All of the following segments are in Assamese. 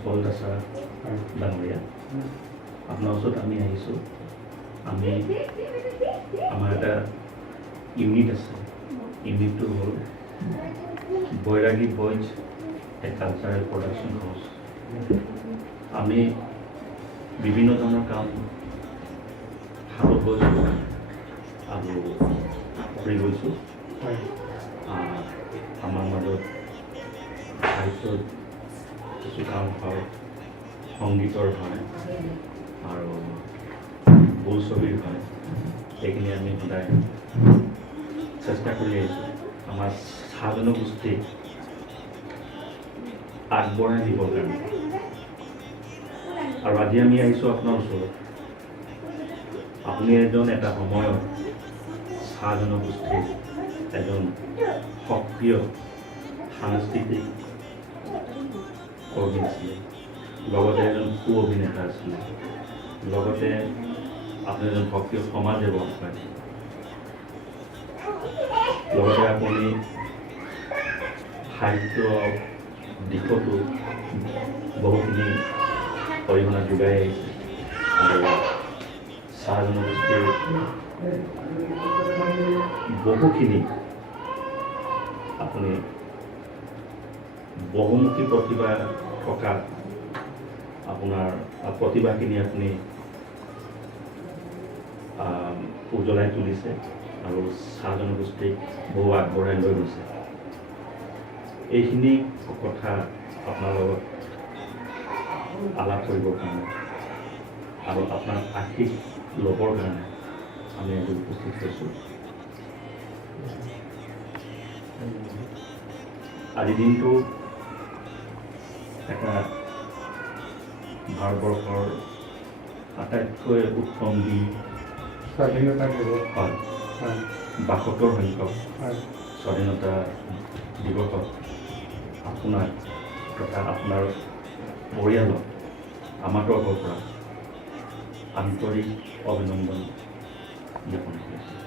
সুপল দাসা ডাঙৰীয়া আপোনাৰ ওচৰত আমি আহিছোঁ। আমি আমাৰ এটা ইউনিট আছে। ইউনিটটো হ'ল বৈৰাগী boys a cultural production house. আমি বিভিন্ন ধৰণৰ কাম হাতত গৈছোঁ আৰু কৰি গৈছোঁ। আমাৰ মাজত সাহিত্যত কিছু কাম হয়, সংগীতৰ হয় আৰু বোলছবিৰ হয়। সেইখিনি আমি সদায় চেষ্টা কৰি আহিছোঁ আমাৰ চাহ জনগোষ্ঠীক আগবঢ়াই দিবৰ কাৰণে। আৰু আজি আমি আহিছোঁ আপোনাৰ ওচৰত। আপুনি এটা সময়ত চাহ জনগোষ্ঠীৰ এজন সক্ৰিয় সাংস্কৃতিক কৰ্মী আছিলে, লগতে এজন সু অভিনেতা আছিলে, লগতে আপুনি এজন সক্ৰিয় সমাজ সেৱক হয়, লগতে আপুনি সাহিত্য দিশতো বহুখিনি অৰিহণা যোগাই আহিছে আৰু চাহ জনগোষ্ঠীৰ বহুখিনি আপুনি বহুমুখী প্ৰতিভা থকা আপোনাৰ প্ৰতিভাখিনি আপুনি উজ্বলাই তুলিছে আৰু চাহ জনগোষ্ঠীক বহু আগবঢ়াই লৈ গৈছে। এইখিনি কথা আপোনাৰ লগত আলাপ কৰিবৰ কাৰণে আৰু আপোনাৰ আশীষ ল'বৰ কাৰণে আমি আজি উপস্থিত হৈছোঁ। আজিৰ দিনটো এটা ভাৰতবৰ্ষৰ আটাইতকৈ উত্তম দিন, স্বাধীনতা দিৱস হয়, ৭২ সংখ্যক স্বাধীনতা দিৱসত আপোনাক তথা আপোনাৰ পৰিয়ালক আমাৰ তৰফৰ পৰা আন্তৰিক অভিনন্দন জ্ঞাপন কৰিছোঁ।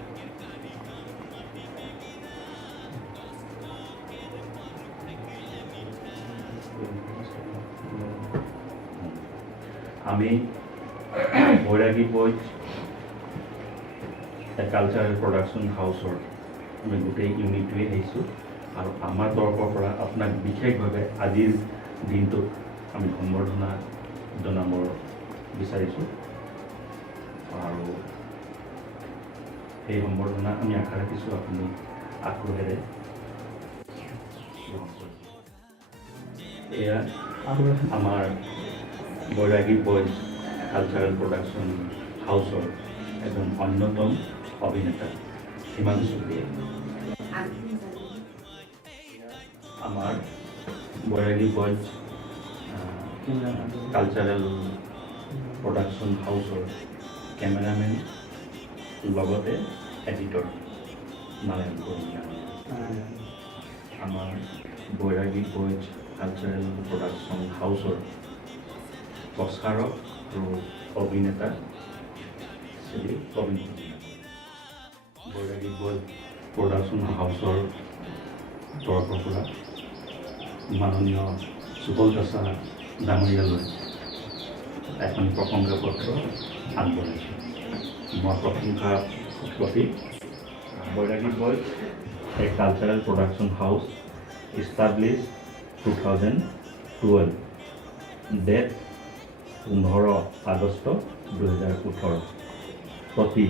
আমি বৈৰাগী বইজ এ কালচাৰেল প্ৰডাকশ্যন হাউচৰ আমি গোটেই ইউনিটটোৱে আহিছোঁ আৰু আমাৰ তৰফৰ পৰা আপোনাক বিশেষভাৱে আজিৰ দিনটোত আমি সম্বৰ্ধনা জনাব বিচাৰিছোঁ আৰু সেই সম্বৰ্ধনা আমি আশা ৰাখিছোঁ আপুনি আগ্ৰহেৰে গ্ৰহণ কৰিব। এয়া আমাৰ বৈৰাগী বইজ কালচাৰেল প্ৰডাকশ্যন হাউচৰ এজন অন্যতম অভিনেতা হিমাংশু চুতীয়া। আমাৰ বৈৰাগী বইজ কালচাৰেল প্ৰডাকশ্যন হাউচৰ কেমেৰামেন লগতে এডিটৰ নাৰায়ণ বৰুৱা। আমাৰ বৈৰাগী বইজ কালচাৰেল প্ৰডাকশ্যন হাউচৰ প্ৰচাৰক আৰু অভিনেতা শ্ৰী প্ৰবীণ। বৈৰাগী বইজ প্ৰডাকশ্যন হাউচৰ তৰফৰ পৰা মাননীয় সুপল দাসা ডাঙৰীয়ালৈ এখন প্ৰশংসা পত্ৰ আগবঢ়াইছোঁ। মই প্ৰশংসা প্ৰতি Bairagi boys a cultural production house established 2012 date 15 আগষ্ট 2018 প্ৰতি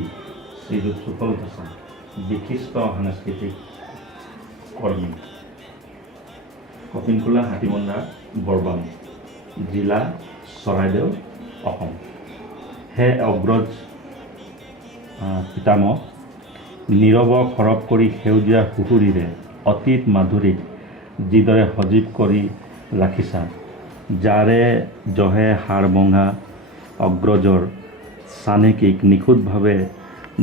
শ্ৰীযুত সুপল দাসা বিশিষ্ট সাংস্কৃতিক কৰ্মী, কপিনখোলা হাতীবন্ধা বৰবাম, জিলা চৰাইদেউ, অসম। হে অগ্ৰজ পিতামহ, নীৰৱ সৰব কৰি সেউজীয়া সুখুৰিৰে অতীত মাধুৰীক যিদৰে সজীৱ কৰি ৰাখিছা, যাৰে জহে হাড় ভঙা অগ্ৰজৰ চানেকিক নিখুঁতভাৱে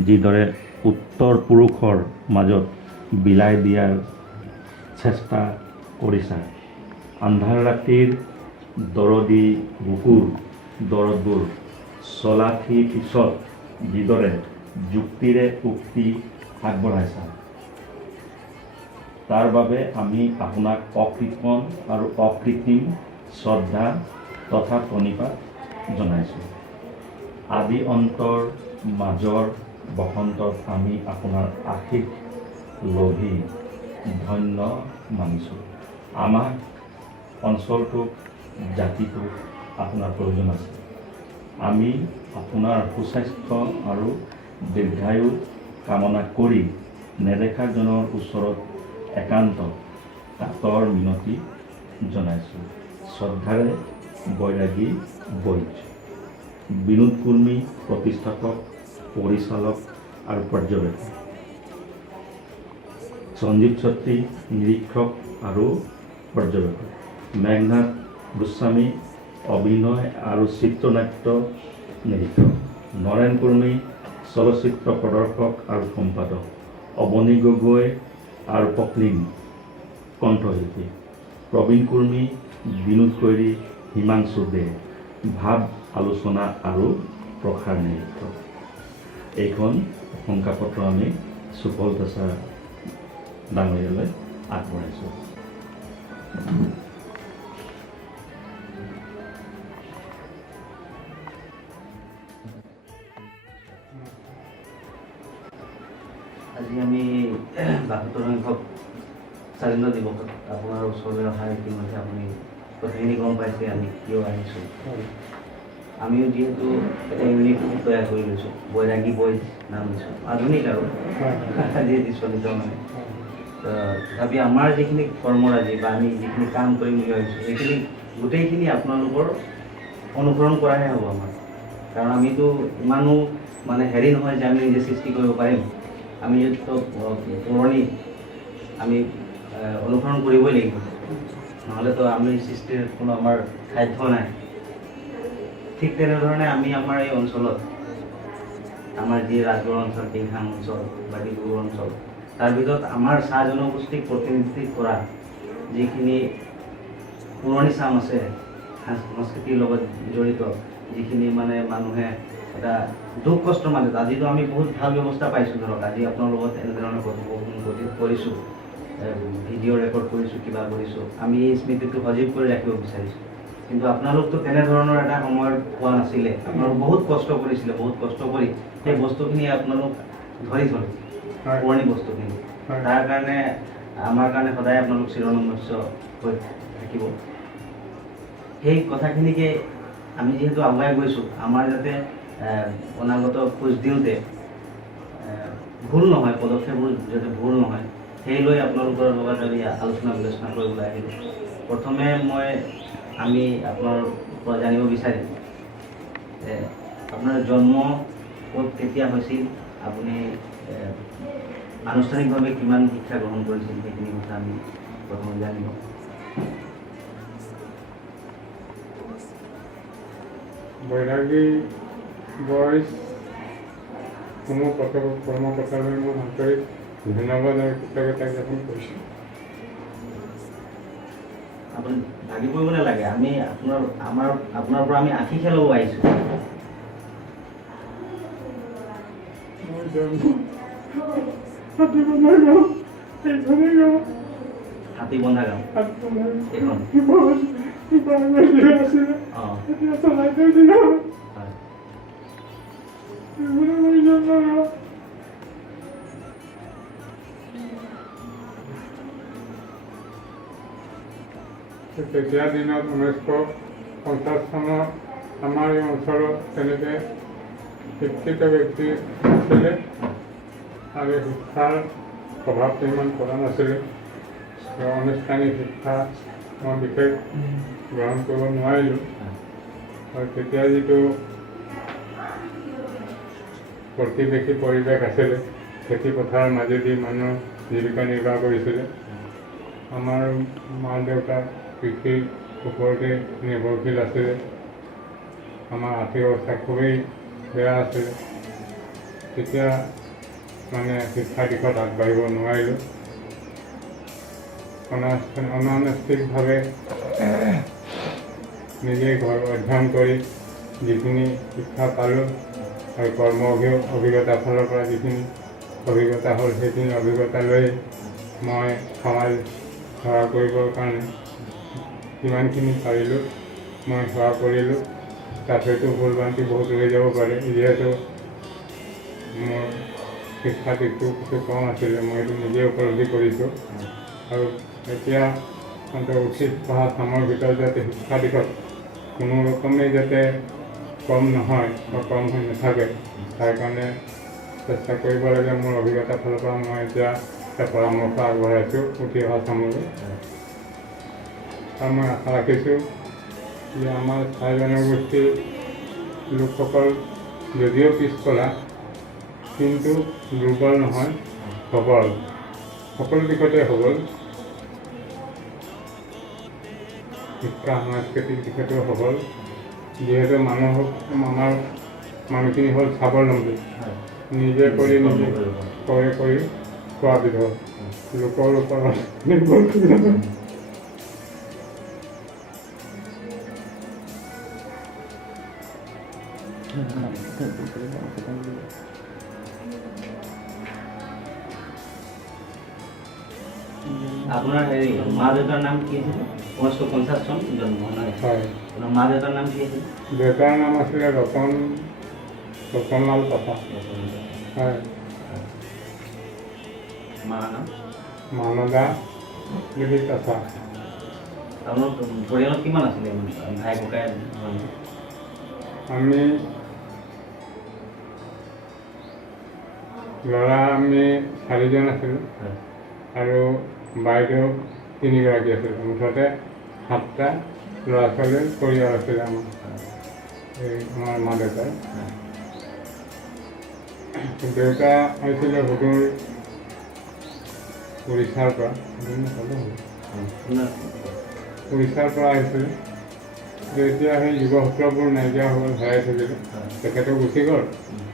যিদৰে উত্তৰ পুৰুষৰ মাজত বিলাই দিয়াৰ চেষ্টা কৰিছা, আন্ধাৰ ৰাতিৰ দৰদী বুকুৰ দৰদবোৰ চলাথি পিছত যিদৰে যুক্তিৰে উক্তি আগবঢ়াইছা, তাৰ বাবে আমি আপোনাক অকৃপণ আৰু অকৃত্ৰিম শ্ৰদ্ধা তথা প্ৰণিপাত জনাইছোঁ। আদি অন্তৰ মাজৰ বসন্তত আমি আপোনাৰ আশীষ লভি ধন্য মানিছোঁ। আমাক অঞ্চলটোক জাতিটোক আপোনাৰ প্ৰয়োজন আছে। আমি আপোনাৰ সুস্বাস্থ্য আৰু দীৰ্ঘায়ু কামনা কৰি নেদেখাজনৰ ওচৰত একান্ত কাতৰ মিনতি জনাইছোঁ। শ্ৰদ্ধাৰে বৈৰাগী বৈদ্য, বিনোদ কুৰ্মী, প্ৰতিষ্ঠাপক, পৰিচালক আৰু পৰ্যবেক্ষক, সঞ্জীৱ ছত্ৰী, নিৰীক্ষক আৰু পৰ্যবেক্ষক, মেঘনাথ গোস্বামী, অভিনয় আৰু চিত্ৰনাট্য নিৰীক্ষক, নৰেন কুৰ্মী, চলচ্চিত্ৰ প্ৰদৰ্শক আৰু সম্পাদক, অৱনী গগৈ আৰু পত্নী কণ্ঠশিল্পী, প্ৰবীণ কুৰ্মী, বিনোদ কৈৰী, হিমাংশু দে, ভাৱ আলোচনা আৰু প্ৰসাৰ নিৰীক্ষক। এইখন শংকাপত্ৰ আমি সুফল দাসা ডাঙৰীয়ালৈ আগবঢ়াইছোঁ। আজি আমি ৭২ সংখ্যক স্বাধীনতা দিৱসত আপোনাৰ ওচৰলৈ অহা ইতিমধ্যে আপুনি কথাখিনি গম পাইছে আমি কিয় আহিছোঁ। আমিও যিহেতু এটা ইউনিট তৈয়াৰ কৰি লৈছোঁ, বৈৰাগী বইজ নাম দিছোঁ, আধুনিক আৰু যিহেতু চলিত মানে। তথাপি আমাৰ যিখিনি কৰ্মৰাজি বা আমি যিখিনি কাম কৰিম বুলি ভাবিছোঁ সেইখিনি গোটেইখিনি আপোনালোকৰ অনুসৰণ কৰাহে হ'ব আমাৰ। কাৰণ আমিতো ইমানো মানে হেৰি নহয় যে আমি নিজে সৃষ্টি কৰিব পাৰিম। আমি যিহেতু পুৰণি আমি অনুসৰণ কৰিবই লাগিব, নহ'লেতো আমি সৃষ্টিৰ কোনো আমাৰ সাধ্য নাই। ঠিক তেনেধৰণে আমি আমাৰ এই অঞ্চলত আমাৰ যি ৰাজগড় অঞ্চল, টিংখাং অঞ্চল বা ডিব্ৰুগড় অঞ্চল, তাৰ ভিতৰত আমাৰ চাহ জনগোষ্ঠীক প্ৰতিনিধিত্ব কৰা যিখিনি পুৰণি চাম আছে, সংস্কৃতিৰ লগত জড়িত যিখিনি মানে মানুহে এটা দুখ কষ্ট মাজত, আজিতো আমি বহুত ভাল ব্যৱস্থা পাইছোঁ। ধৰক আজি আপোনাৰ লগত এনেধৰণে কথোপকথন কৰিছোঁ, ভিডিঅ' ৰেকৰ্ড কৰিছোঁ, কিবা কৰিছোঁ, আমি এই স্মৃতিটো সজীৱ কৰি ৰাখিব বিচাৰিছোঁ। কিন্তু আপোনালোকতো তেনেধৰণৰ এটা সময় পোৱা নাছিলে। আপোনালোক বহুত কষ্ট কৰিছিলে, বহুত কষ্ট কৰি সেই বস্তুখিনি আপোনালোক ধৰি থ'লে, পুৰণি বস্তুখিনি। তাৰ কাৰণে আমাৰ কাৰণে সদায় আপোনালোক চিৰনমস্য হৈ থাকিব। সেই কথাখিনিকে আমি যিহেতু আগুৱাই গৈছোঁ, আমাৰ যাতে অনাগত খোজ দিওঁতে ভুল নহয়, পদক্ষেপবোৰ যাতে ভুল নহয়, সেই লৈ আপোনালোকৰ লগত আমি আলোচনা বিলোচনা কৰিবলৈ আহিলোঁ। প্ৰথমে আমি আপোনাৰ পৰা জানিব বিচাৰিম যে আপোনাৰ জন্ম ক'ত কেতিয়া হৈছিল, আপুনি আনুষ্ঠানিকভাৱে কিমান শিক্ষা গ্ৰহণ কৰিছিল, সেইখিনি কথা আমি প্ৰথমে জানিব। বৈৰাগী বইজ কৰ্মকৰ্তালৈ মই আন্তৰিক ধন্যবাদ আৰু কৃতজ্ঞতা জ্ঞাপন কৰিছোঁ। আপুনি ভাগি পৰিব নালাগে, আমি আপোনাৰ পৰা আমি আশীষ ল'ব আহিছোঁ। হাতীবন্ধা গাঁও এইখন। তেতিয়া দিনত 1950 চনত আমাৰ এই অঞ্চলত তেনেকৈ শিক্ষিত ব্যক্তি আছিলে আৰু শিক্ষাৰ প্ৰভাৱটো ইমান পৰা নাছিলে। অনুষ্ঠানিক শিক্ষা মই বিশেষ গ্ৰহণ কৰিব নোৱাৰিলোঁ। আৰু তেতিয়া যিটো প্ৰতিবেশী পৰিৱেশ আছিলে, খেতি পথাৰৰ মাজেদি মানুহ জীৱিকা নিৰ্বাহ কৰিছিলে। আমাৰ মা দেউতা কৃষিৰ ওপৰতে নিৰ্ভৰশীল আছিলে। আমাৰ আৰ্থিক অৱস্থা খুবেই বেয়া আছিলে। তেতিয়া মানে শিক্ষাৰ দিশত আগবাঢ়িব নোৱাৰিলোঁ। অনানুষ্ঠানিকভাৱে নিজেই ঘৰ অধ্যয়ন কৰি যিখিনি শিক্ষা পালোঁ আৰু কৰ্ম অভিজ্ঞতাৰ ফালৰ পৰা যিখিনি অভিজ্ঞতা হ'ল, সেইখিনি অভিজ্ঞতা লৈ মই সমাজ সেৱা কৰিবৰ কাৰণে যিমানখিনি পাৰিলোঁ মই সেৱা কৰিলোঁ। তাত হয়তো ভুল ভ্ৰান্তি বহুত হৈ যাব পাৰে, যিহেতু মোৰ শিক্ষা দিশটো কিছু কম আছিলে, মই এইটো নিজে উপলব্ধি কৰিছোঁ। আৰু এতিয়া উঠি পঢ়া চামৰ ভিতৰত যাতে শিক্ষা দিশত কোনো ৰকমেই যাতে কম নহয় বা কম হৈ নাথাকে, তাৰ কাৰণে চেষ্টা কৰিব লাগে। মোৰ অভিজ্ঞতাৰ ফালৰ পৰা মই এতিয়া এটা পৰামৰ্শ আগবঢ়াইছোঁ উঠি অহা চামলৈ। আৰু মই আশা ৰাখিছোঁ যে আমাৰ চাহ জনগোষ্ঠীৰ লোকসকল যদিও পিছপৰা কিন্তু দুৰ্বল নহয়, সবল, সকলো দিশতে সবল। শিক্ষা সাংস্কৃতিক দিশতো সবল, যিহেতু আমাৰ মানুহখিনি হ'ল স্বাৱলম্বী, নিজে কৰি নিজে কৰি খোৱা বিধৰ, লোকৰ ওপৰত নিৰ্ভৰ কৰিব। আপোনাৰ হেৰি মা দেউতাৰ নাম কি আছিল? 1950 চন জন্ম নহয়? হয়, আপোনাৰ মা দেউতাৰ নাম কি আছিল? দেউতাৰ নাম আছিলে ৰতনলাল পাঠা। হয়, মাৰ নাম? মানদা দেৱী পাঠা। আপোনাৰ পৰিয়ালত কিমান আছিলে ভাই ককাই? আমি ল'ৰা 4জন আছিলোঁ আৰু বাইদেউ 3গৰাকী আছিলে। মুঠতে 7টা ল'ৰা ছোৱালীৰ পৰিয়াল আছিলে আমাৰ মা দেউতাৰ। দেউতা আহিছিলে সুদূৰ উৰিষ্যাৰ পৰা আহিছিলে। এতিয়া সেই যুগসূত্ৰবোৰ নাইকিয়া হ'ল, হেৰাই থাকিলে। তেখেতো গুচি গ'ল,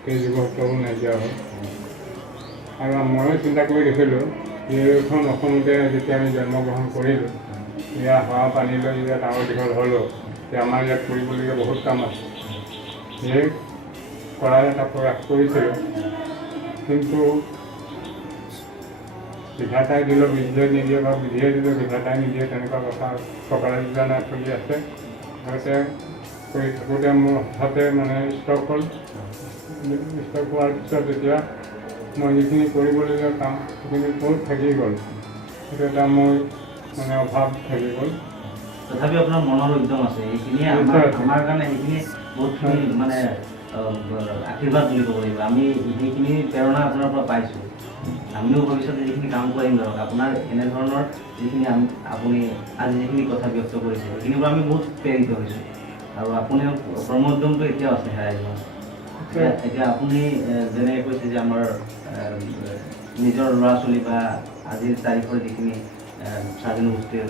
সেই যুগসূত্ৰবোৰ নাইকিয়া হ'ল। আৰু ময়ো চিন্তা কৰি দেখিলোঁ যে এইখন অসমতে যেতিয়া আমি জন্মগ্ৰহণ কৰিলোঁ, ইয়াৰ হাৱা পানী লৈ যেতিয়া ডাঙৰ দীঘল হ'লোঁ, এতিয়া আমাৰ ইয়াত কৰিবলগীয়া বহুত কাম আছে। সেই কৰাৰ এটা প্ৰয়াস কৰিছিলোঁ, কিন্তু বিধাতাই দিলেও বিধিয়ে নিদিয়ে বা বিধিয়ে দিলেও বিধাতাই নিদিয়ে, তেনেকুৱা কথা ককালে যোজনা চলি আছে। আৰু তেওঁ কৰি থাকোঁতে মোৰ হঠাতে ষ্টক হ'ল। ষ্টক হোৱাৰ পিছত এতিয়া মই যিখিনি কৰিবলগীয়া কাম সেইখিনি বহুত থাকি গ'ল। সেইটো এটা মোৰ অভাৱ থাকি গ'ল। তথাপিও আপোনাৰ মনৰ উদ্যম আছে, এইখিনিয়ে আমাৰ কাৰণে সেইখিনি বহুতখিনি আশীৰ্বাদ বুলি ক'ব লাগিব। আমি সেইখিনি প্ৰেৰণা আপোনাৰ পৰা পাইছোঁ। আমিও ভৱিষ্যতে যিখিনি কাম কৰিম ধৰক, আপোনাৰ এনেধৰণৰ যিখিনি আপুনি আজি যিখিনি কথা ব্যক্ত কৰিছে, সেইখিনিৰ পৰা আমি বহুত প্ৰেৰিত হৈছোঁ। আৰু আপুনি কৰ্মোদ্যমটো এতিয়াও আছে হেৰাই যোৱা। এতিয়া আপুনি যেনেকৈ কৈছে যে আমাৰ নিজৰ ল'ৰা ছোৱালী বা আজিৰ তাৰিখৰ যিখিনি স্বাধীন গোষ্ঠীৰ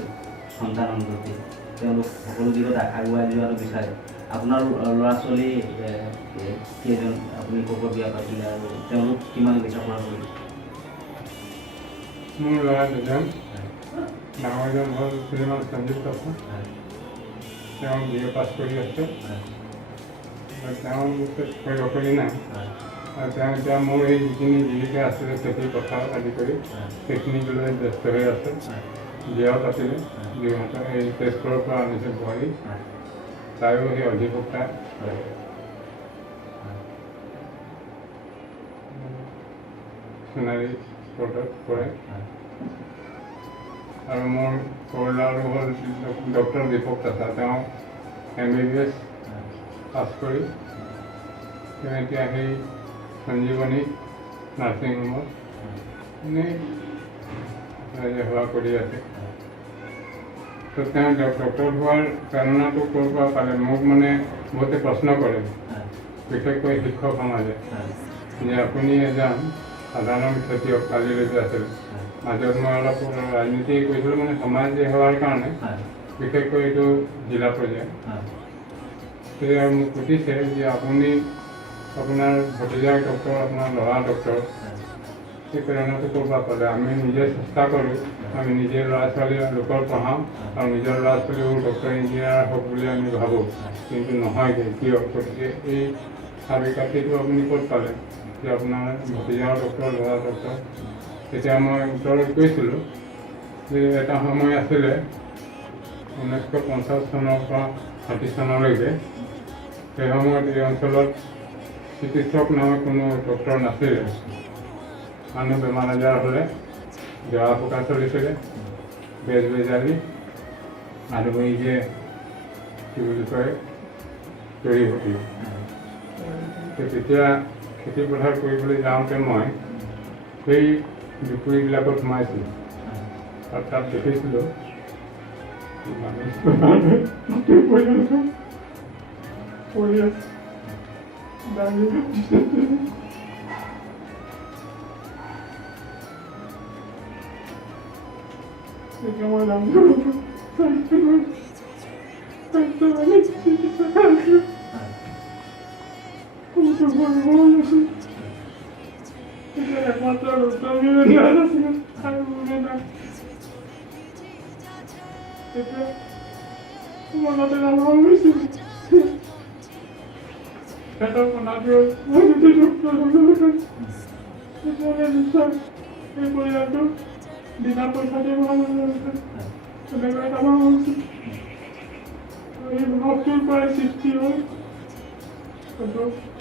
সন্তান সন্ততি, তেওঁলোক সকলো দিশত আগুৱাই যোৱাটো বিচাৰে। আপোনাৰ ল'ৰা ছোৱালী কেইজন আপুনি ক'ব বিয়া পাতিলে আৰু তেওঁলোক কিমান লিখা-পঢ়া কৰিলে? মোৰ ল'ৰা 2জন। ডাঙৰজন হ'ল শ্ৰীমান সঞ্জীৱ কাপুৰ, তেওঁ BA পাছ কৰি আছে। তেওঁ কৰি নাই, আৰু তেওঁ এতিয়া মোৰ এই যিখিনি জীৱিকা আছিলে খেতি পথাৰ আদি কৰি সেইখিনিক লৈ ব্যস্ত হৈ আছে। বিয়াও পাতিলে, যোৰহাটৰ এই তেজপুৰৰ পৰা আনিছে বোৱাৰী, তাইও সেই অধিবক্তা সোণাৰী কোৰ্টত কৰে। আৰু মোৰ সৰু ল'ৰাটো হ'ল ডক্টৰ দীপক দাসা, তেওঁ MBBS পাছ কৰি তেওঁ এতিয়া সেই সঞ্জীৱনী নাৰ্ছিং হোমত এনেই সেৱা কৰি আছে। তো তেওঁ ডক্টৰ হোৱাৰ প্ৰেৰণাটো ক'ৰ পৰা পালে? মোক বহুতে প্ৰশ্ন কৰে, বিশেষকৈ শিক্ষক সমাজে, যে আপুনি এজন সাধাৰণ খেতিয়ক, কালিলৈকে আছিলে। মাজত মই অলপ ৰাজনীতি কৰিছিলোঁ, সমাজ সেৱাৰ কাৰণে, বিশেষকৈ এইটো জিলা পৰ্যায়। তেতিয়া মোক সুধিছে যে আপুনি আপোনাৰ ভতিজাৰ ডক্টৰ, আপোনাৰ ল'ৰা ডক্টৰ, সেই প্ৰেৰণাটো ক'ৰ পৰা পালে? আমি নিজে চেষ্টা কৰোঁ, আমি নিজে ল'ৰা ছোৱালী লোকৰ পঢ়াওঁ আৰু নিজৰ ল'ৰা ছোৱালীবোৰ ডক্টৰ ইঞ্জিনিয়াৰ হওক বুলি আমি ভাবোঁ, কিন্তু নহয়গৈ। কিয়? গতিকে এই চাবিকাঠিটো আপুনি ক'ত পালে যে আপোনাৰ ভতিজাৰ ডক্টৰ, ল'ৰা ডক্টৰ? তেতিয়া মই উত্তৰত কৈছিলোঁ যে এটা সময় আছিলে 1950 চনৰ পৰা ষাঠি চনলৈকে সেই সময়ত এই অঞ্চলত চিকিৎসক নামে কোনো ডক্টৰ নাছিলে। মানুহ বেমাৰ আজাৰ হ'লে জৰা ফুকা চলিছিলে, বেজ বেজালি মানুহে যে কি বুলি কয় জড়ি ঘটি। তেতিয়া খেতি পথাৰ কৰিবলৈ যাওঁতে মই সেই জুপুৰিবিলাকত সোমাইছিলোঁ আৰু তাত দেখিছিলোঁ বিনা পইচাতে ভাল তেনেকৈ আমাৰ এই ভাৱটোৰ পৰাই সৃষ্টি হ'ল।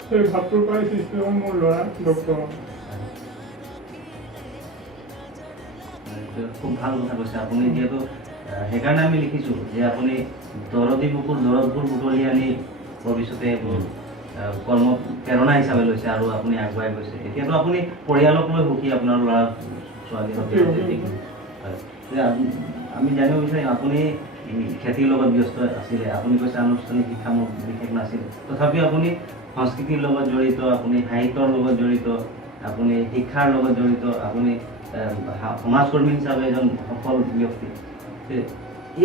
সেই ভাৱটোৰ পৰাই সৃষ্টি হ'ল মোৰ ল'ৰা ডক্টৰ। খুব ভাল কথা কৈছে আপুনি। যিহেতু সেইকাৰণে আমি লিখিছোঁ যে আপুনি দৰদী বুকুৰ দৰদবোৰ বুটলি আনি ভৱিষ্যতে এইবোৰ কৰ্ম প্ৰেৰণা হিচাপে লৈছে আৰু আপুনি আগুৱাই গৈছে। এতিয়াতো আপুনি পৰিয়ালক লৈ সুখী, আপোনাৰ ল'ৰা ছোৱালী। আমি জানিব বিচাৰিম আপুনি খেতিৰ লগত ব্যস্ত আছিলে, আপুনি কৈছে আনুষ্ঠানিক শিক্ষা মোৰ বিশেষ নাছিল, তথাপিও আপুনি সংস্কৃতিৰ লগত জড়িত, আপুনি সাহিত্যৰ লগত জড়িত, আপুনি শিক্ষাৰ লগত জড়িত, আপুনি সমাজকৰ্মী হিচাপে এজন সফল ব্যক্তি।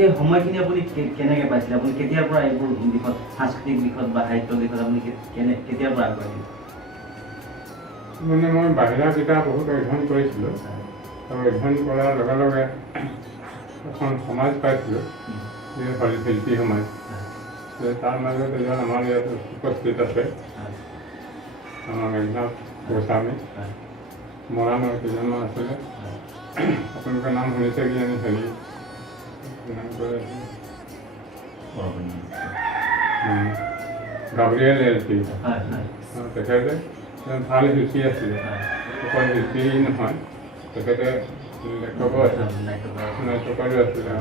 এই সময়খিনি আপুনি কেনেকৈ পাইছিলে? আপুনি কেতিয়াৰ পৰা এইবোৰ দিশত, সাংস্কৃতিক দিশত বা সাহিত্যৰ দিশত আপুনি কেতিয়াৰ পৰা আগবাঢ়িলে? মানে মই বাহিৰা কিতাপ বহুত অধ্যয়ন কৰিছিলোঁ আৰু অধ্যয়ন কৰাৰ লগে লগে এখন সমাজ পাইছিলোঁ, যি হ'ল শিল্পী সমাজ। তাৰ মাজত এজন আমাৰ ইয়াত উপস্থিত আছে, আমাৰ মেঘনাথ গোস্বামী, মৰাণৰ কেইজনমান আছিলে। আপোনালোকৰ নাম শুনিছে কি আমি হেৰি নাম কৰে গাব্ৰিয়েল এল.পি. তেখেতে ভাল শিল্পী আছিলে। অকল শিল্পী নহয়, তেখেতে লেখকো আছিল, নাট্যকাৰো আছিলে।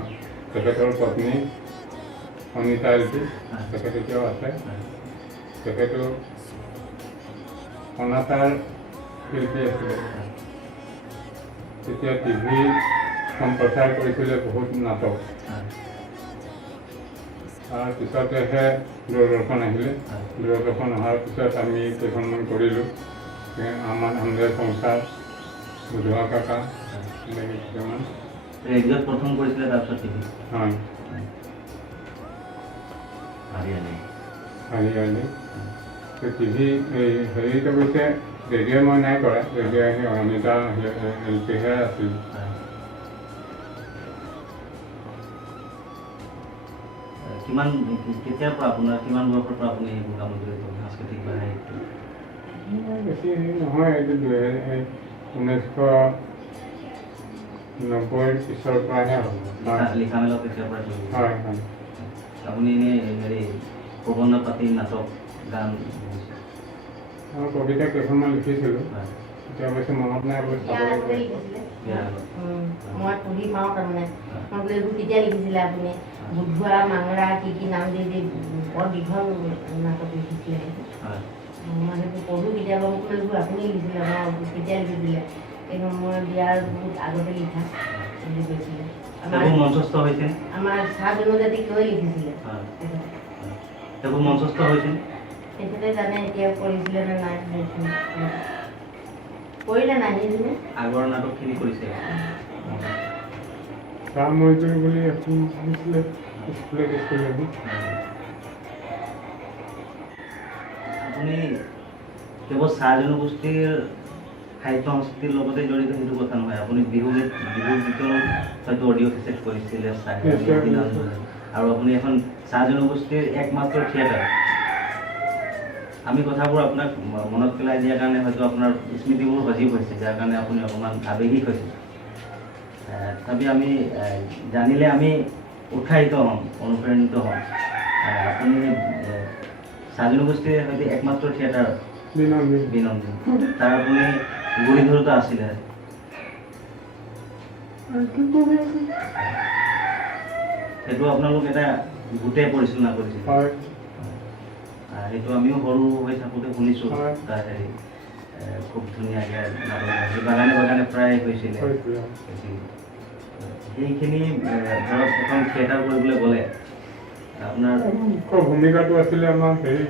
তেখেতৰ পত্নী অনিতা এল.পি. তেখেত এতিয়াও আছে। তেখেতো অনাতাঁৰ শিল্পী আছিলে। তেতিয়া টিভি সম্প্ৰচাৰ কৰিছিলে বহুত নাটক। তাৰপিছতেহে দূৰদৰ্শন আহিলে। দূৰদৰ্শন অহাৰ পিছত আমি কেইখনমান কৰিলোঁ, আমাৰ আমদেৱ সংসাৰ, বুধুৱা কাকা, এনেকৈ কেইটামান। ৰেডিঅ'ত প্ৰথম কৰিছিলে, তাৰপিছত টিভি। হয়, হাৰিয়ালি টিভি হেৰিত অৱশ্যে ৰেডিঅ' মই নাই কৰা। ৰেডিঅ' আহি অনিতা এল.পি.হে আছিল। কেতিয়াৰ পৰা আপোনাৰ কিমান বয়সৰ পৰা আপুনি এইবোৰ কামত জড়িত, সাংস্কৃতিক বা সাহিত্য? বেছি হেৰি নহয়, এইটো 1990 পিছৰ পৰাহে হ'ব। লিখা মেলা তেতিয়াৰ পৰা জড়িত? হয় হয়। আপুনি এনেই হেৰি প্ৰবন্ধ পাতি, নাটক, গান? মই কবিতা কেইখনমান লিখিছিলোঁ, এতিয়া অৱশ্যে মনত নাই। মই পঢ়ি পাওঁ তাৰমানে। মই বোলে এইবোৰ কেতিয়া লিখিছিলে আপুনি? বুধুৱা, মাংৰা, কি কি নাম দি বৰ দীঘল নাটক লিখিছিলে। মই সেইটো পঢ়োঁ কেতিয়াবা। মোক এইবোৰ আপুনি লিখিছিলে, মই কেতিয়া লিখিছিলে? কিন্তু মই বিয়াৰ বহুত আগতে লিখা বুলি কৈছিলে। মঞ্চস্থ হৈছে, আমাৰ চাহ জনজাতিক লৈ লিখিছিলে। সেইবোৰ মঞ্চস্থ হৈছে, তেখেতে জানে এতিয়া কৰিছিলে নে নাই। কৰিলে নাই সেইখিনি আগৰ নাটকখিনি কৰিছে। চাহ মজদুৰ বুলি এখন আহিছিলে স্কুলত। আপুনি কেৱল চাহ জনগোষ্ঠীৰ সাহিত্য সংস্কৃতিৰ লগতে জড়িত সেইটো কথা নহয়, আপুনি বিহু গীতৰ হয়তো অডিঅ' কেছেট কৰিছিলে আৰু আপুনি এখন চাহ জনগোষ্ঠীৰ একমাত্ৰ থিয়েটাৰ। আমি কথাবোৰ আপোনাক মনত পেলাই দিয়াৰ কাৰণে হয়তো আপোনাৰ স্মৃতিবোৰ সজীৱ হৈছে, যাৰ কাৰণে আপুনি অকণমান আৱেগিক হৈছে। তথাপি আমি জানিলে আমি উৎসাহিত হ'ম, অনুপ্ৰাণিত হ'ম। আপুনি স্বাধীন গোষ্ঠীৰ সৈতে একমাত্ৰ থিয়েটাৰ বিনন্দী তাৰ আপুনি গুৰি ধৰোঁতা আছিলে। সেইটো আপোনালোক এটা গোটেই পৰিচালনা কৰিছিল। সেইটো আমিও সৰু হৈ থাকোঁতে শুনিছোঁ তাৰ হেৰি খুব ধুনীয়াকৈ নাটক বাগানে বাগানে প্ৰায় হৈছিলে। সেইখিনি ধৰক এখন থিয়েটাৰ কৰিবলৈ গ'লে আপোনাৰ মুখ্য ভূমিকাটো আছিলে আমাৰ হেৰি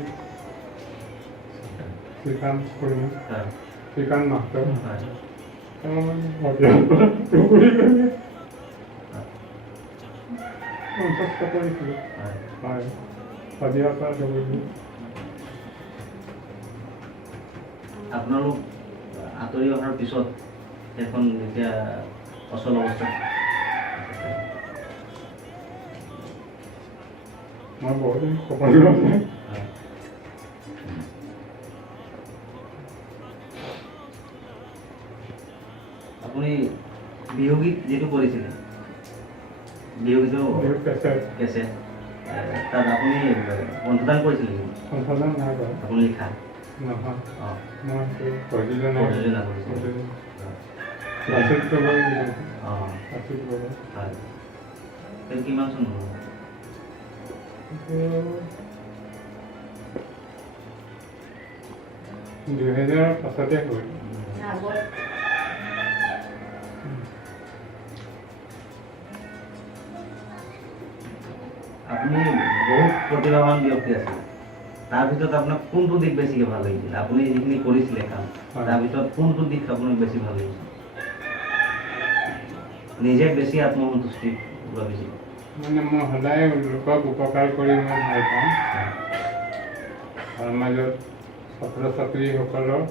শ্ৰীকান্ত মাষ্টৰ। আপোনালোক আঁতৰি অহাৰ পিছত সেইখন এতিয়া অচল অৱস্থাত মই বহুদিন সপোন লোৱা আপুনি বিহুগীত যিটো কৰিছিলে বিহুগীতৰ কেছে তাত আপুনি কণ্ঠদান কৰিছিলে নেকি? সংশোধন নাই কৰা আপুনি লিখা নহয় অঁ মই প্ৰযোজনা প্ৰযোজনা কৰিছিলে লাচিত গগৈ অঁ লাচিত গগৈ হয়। সেইটো কিমান চন হ'ব? 2000 পাছতে হ'ল। আপুনি বহুত প্ৰতিভাৱান ব্যক্তি আছিল, তাৰ ভিতৰত আপোনাক কোনটো দিশ বেছিকৈ ভাল লাগিছিল? আপুনি যিখিনি কৰিছিলে কাম তাৰ ভিতৰত কোনটো দিশ আপোনাক বেছি ভাল লাগিছিল? নিজে বেছি আত্মসন্তুষ্টি ভাবিছিল? মানে মই সদায় লোকক উপকাৰ কৰি মই ভাল পাওঁ। তাৰ মাজত ছাত্ৰ ছাত্ৰীসকলৰ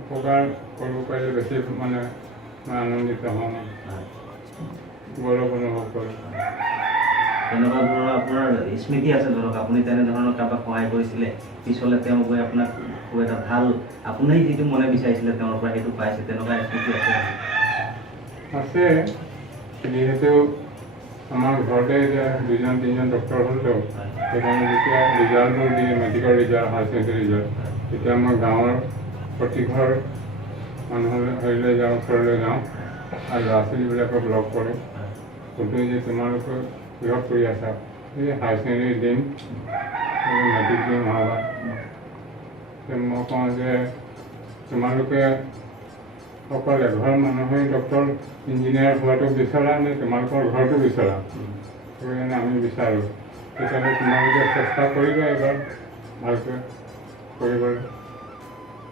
উপকাৰ কৰিব পাৰিলে বেছি মানে মই আনন্দিত হওঁ, গৌৰৱ অনুভৱ কৰোঁ। তেনেকুৱা ধৰণৰ আপোনাৰ স্মৃতি আছে ধৰক আপুনি তেনেধৰণৰ কাৰোবাক সহায় কৰিছিলে, পিছলৈ তেওঁ গৈ আপোনাক খুব এটা ভাল আপুনি যিটো মনে বিচাৰিছিলে তেওঁৰ পৰা সেইটো পাইছে, তেনেকুৱা স্মৃতি আছে? আছে, যিহেতু আমাৰ ঘৰতে এতিয়া 2-3জন ডক্টৰ হ'লতো, সেইকাৰণে যেতিয়া ৰিজাল্টবোৰ দিয়ে মেট্ৰিকৰ ৰিজাল্ট হায়াৰ ছেকেণ্ডেৰী ৰিজাল্ট, তেতিয়া মই গাঁৱৰ প্ৰতি ঘৰ মানুহৰ হেৰিলৈ যাওঁ, ওচৰলৈ যাওঁ আৰু ল'ৰা ছোৱালীবিলাকক লগ কৰোঁ, সুধোঁ যে তোমালোকে কিহত কৰি আছা? এই হায়াৰ ছেকেণ্ডেৰী দিম, মেট্ৰিক দিম অহাবাৰ। মই কওঁ যে তোমালোকে অকল এঘৰ মানুহে ডক্টৰ ইঞ্জিনিয়াৰ হোৱাটো বিচৰা নে তোমালোকৰ ঘৰটো বিচৰা? সেইকাৰণে আমি বিচাৰোঁ, তেতিয়াহ'লে তোমালোকে চেষ্টা কৰিবা এবাৰ ভালকৈ কৰিবলৈ,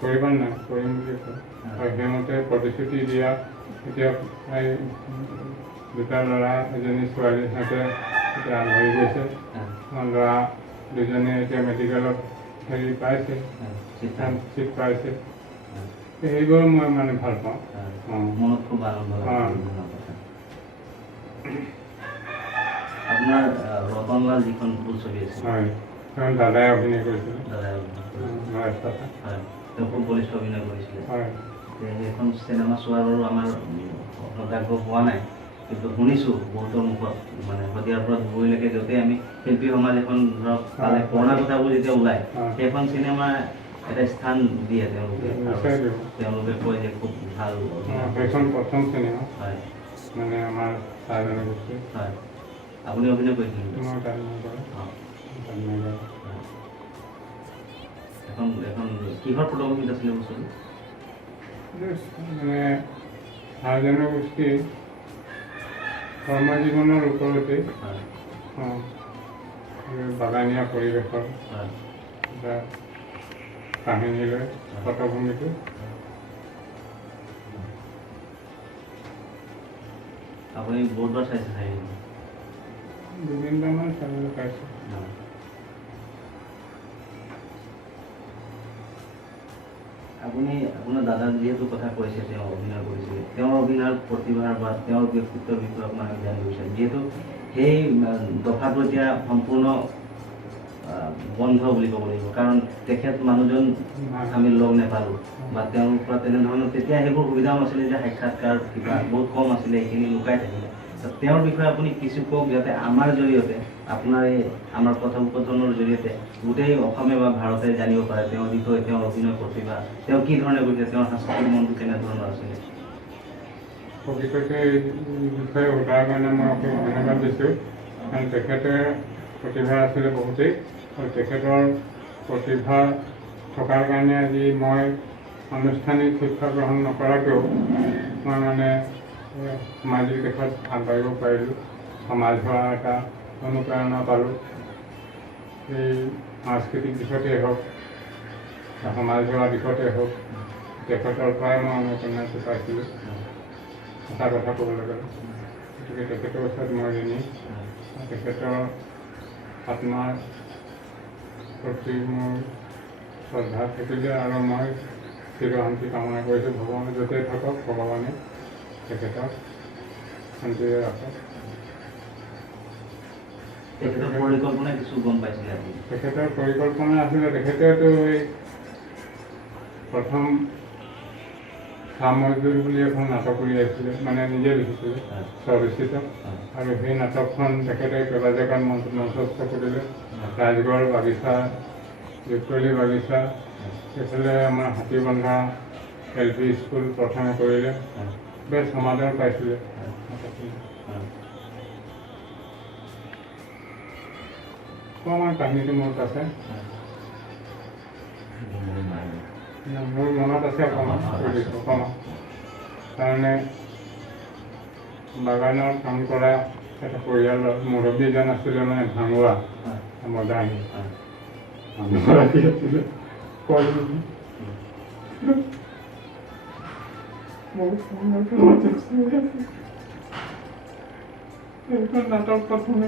কৰিবা নাই? কৰিম বুলি কয় আৰু সেইমতে প্ৰতিশ্ৰুতি দিয়া। এতিয়া এই 2টা ল'ৰা এজনী ছোৱালী সিহঁতে এতিয়া আগবাঢ়ি গৈছে, ল'ৰা 2জনে এতিয়া মেডিকেলত হেৰি পাইছে, চিট পাইছে। সেইবোৰ মই মানে ভাল পাওঁ। মনত খুব আনন্দ আপোনাৰ ৰতনলাল যিখন ভুল ছবি আছে, হয়, তেওঁ দাদাই অভিনয় কৰিছিলে। দাদাই হয়, তেওঁ খুব বলিষ্ঠ অভিনয় কৰিছিলে। হয়, সেইখন চিনেমা চোৱাৰ বাৰু আমাৰ সৌভাগ্য হোৱা নাই, কিন্তু শুনিছোঁ বহুতৰ মুখত, মানে শদিয়াৰ পৰা ধুবুৰীলৈকে য'তেই আমি শিল্পী সমাজ এখন ধৰক পালে পুৰণা কথাবোৰ যেতিয়া ওলায়, সেইখন চিনেমা এটা স্থান দিয়ে তেওঁলোকে কয় যে খুব ভাল। সেইখন প্ৰথম চিনেমা হয়, মানে আমাৰ চাৰজনে কৈছে। হয়, আপুনি অভিনয় কৰিছিল? মই তাত নকৰোঁ। এখন কিহৰ পটভূমিত আছিলে বস্তুটো? মানে চাৰজনৰ গোষ্ঠী কৰ্ম জীৱনৰ ওপৰতে বাগানীয়া পৰিৱেশৰ এটা কাহিনী লৈ পটভূমিটো। আপুনি বহুতবাৰ চাইছে চাগে? 2-3টামান চাবলৈ পাইছোঁ। আপুনি আপোনাৰ দাদাক যিহেতু কথা কৈছে, তেওঁ অভিনয় কৰিছিলে, তেওঁৰ অভিনয়ৰ প্ৰতিভাৰ বা তেওঁৰ ব্যক্তিত্বৰ বিষয়ে আপোনাক আমি জানিব বিচাৰিম, যিহেতু সেই দফাটো এতিয়া সম্পূৰ্ণ বন্ধ বুলি ক'ব লাগিব, কাৰণ তেখেত মানুহজন আমি লগ নাপালোঁ বা তেওঁৰ পৰা তেনেধৰণৰ তেতিয়া সেইবোৰ সুবিধাও নাছিলে যে সাক্ষাৎকাৰ কিবা বহুত কম আছিলে, এইখিনি লুকাই থাকিলে। তেওঁৰ বিষয়ে আপুনি কিছু কওক, যাতে আমাৰ জৰিয়তে আপোনাৰ এই আমাৰ কথোপকথনৰ জৰিয়তে গোটেই অসমে বা ভাৰতে জানিব পাৰে তেওঁৰ বিষয়ে, তেওঁৰ অভিনয় প্ৰতিভা, তেওঁ কি ধৰণে কৰিছে, তেওঁৰ সাংস্কৃতিক মনটো কেনেধৰণৰ আছিলে? প্ৰকৃততে এই বিষয়ে সোধাৰ কাৰণে মই অশেষ ধন্যবাদ দিছোঁ। কাৰণ তেখেতে প্ৰতিভা আছিলে বহুতেই, আৰু তেখেতৰ প্ৰতিভা থকাৰ কাৰণে আজি মই আনুষ্ঠানিক শিক্ষা গ্ৰহণ নকৰাকৈও মই মানে সামাজিক দিশত আগবাঢ়িব পাৰিলোঁ, সমাজ সেৱা এটা অনুপ্ৰেৰণা পালোঁ। এই সাংস্কৃতিক দিশতেই হওক বা সমাজ সেৱা দিশতেই হওক, তেখেতৰ পৰাই মই অনুপ্ৰেৰণাটো পাইছিলোঁ। সঁচা কথা ক'বলৈ গ'লে, গতিকে তেখেতৰ ওচৰত মই ঋণী। তেখেতৰ আত্মাৰ প্ৰতি মোৰ শ্ৰদ্ধা থাকিলে, আৰু মই চিৰশান্তি কামনা কৰিছোঁ। ভগৱানে য'তেই থাকক, ভগৱানে তেখেতক শান্তিৰে ৰাখক। তেখেতৰ পৰিকল্পনা কিছু গম পাইছিলে আপুনি? তেখেতৰ পৰিকল্পনা আছিলে, তেখেতেতো এই প্ৰথম সামজুৰ বুলি এখন নাটক উলিয়াইছিলে, মানে নিজে লিখিছিলে, স্বৰচিত। আৰু সেই নাটকখন তেখেতে কেইবাজেগাত মঞ্চস্থ কৰিলে। ৰাজগড় বাগিচা, বিক্ৰলী বাগিচা, এইফালে আমাৰ হাতীবন্ধা LP স্কুল প্ৰথমে কৰিলে, বেছ সমাদৰ পাইছিলে। অকণমান কাহিনীটো মনত আছে, মোৰ মনত আছে অকণমান কৈ দিছোঁ অকণমান। কাৰণে বাগানত কাম কৰা এটা পৰিয়ালৰ মুৰব্বীজন আছিলে, মানে ভাঙোৱা মদাহী মানুহগৰাকী আছিলে। এইখন নাটক প্ৰথমে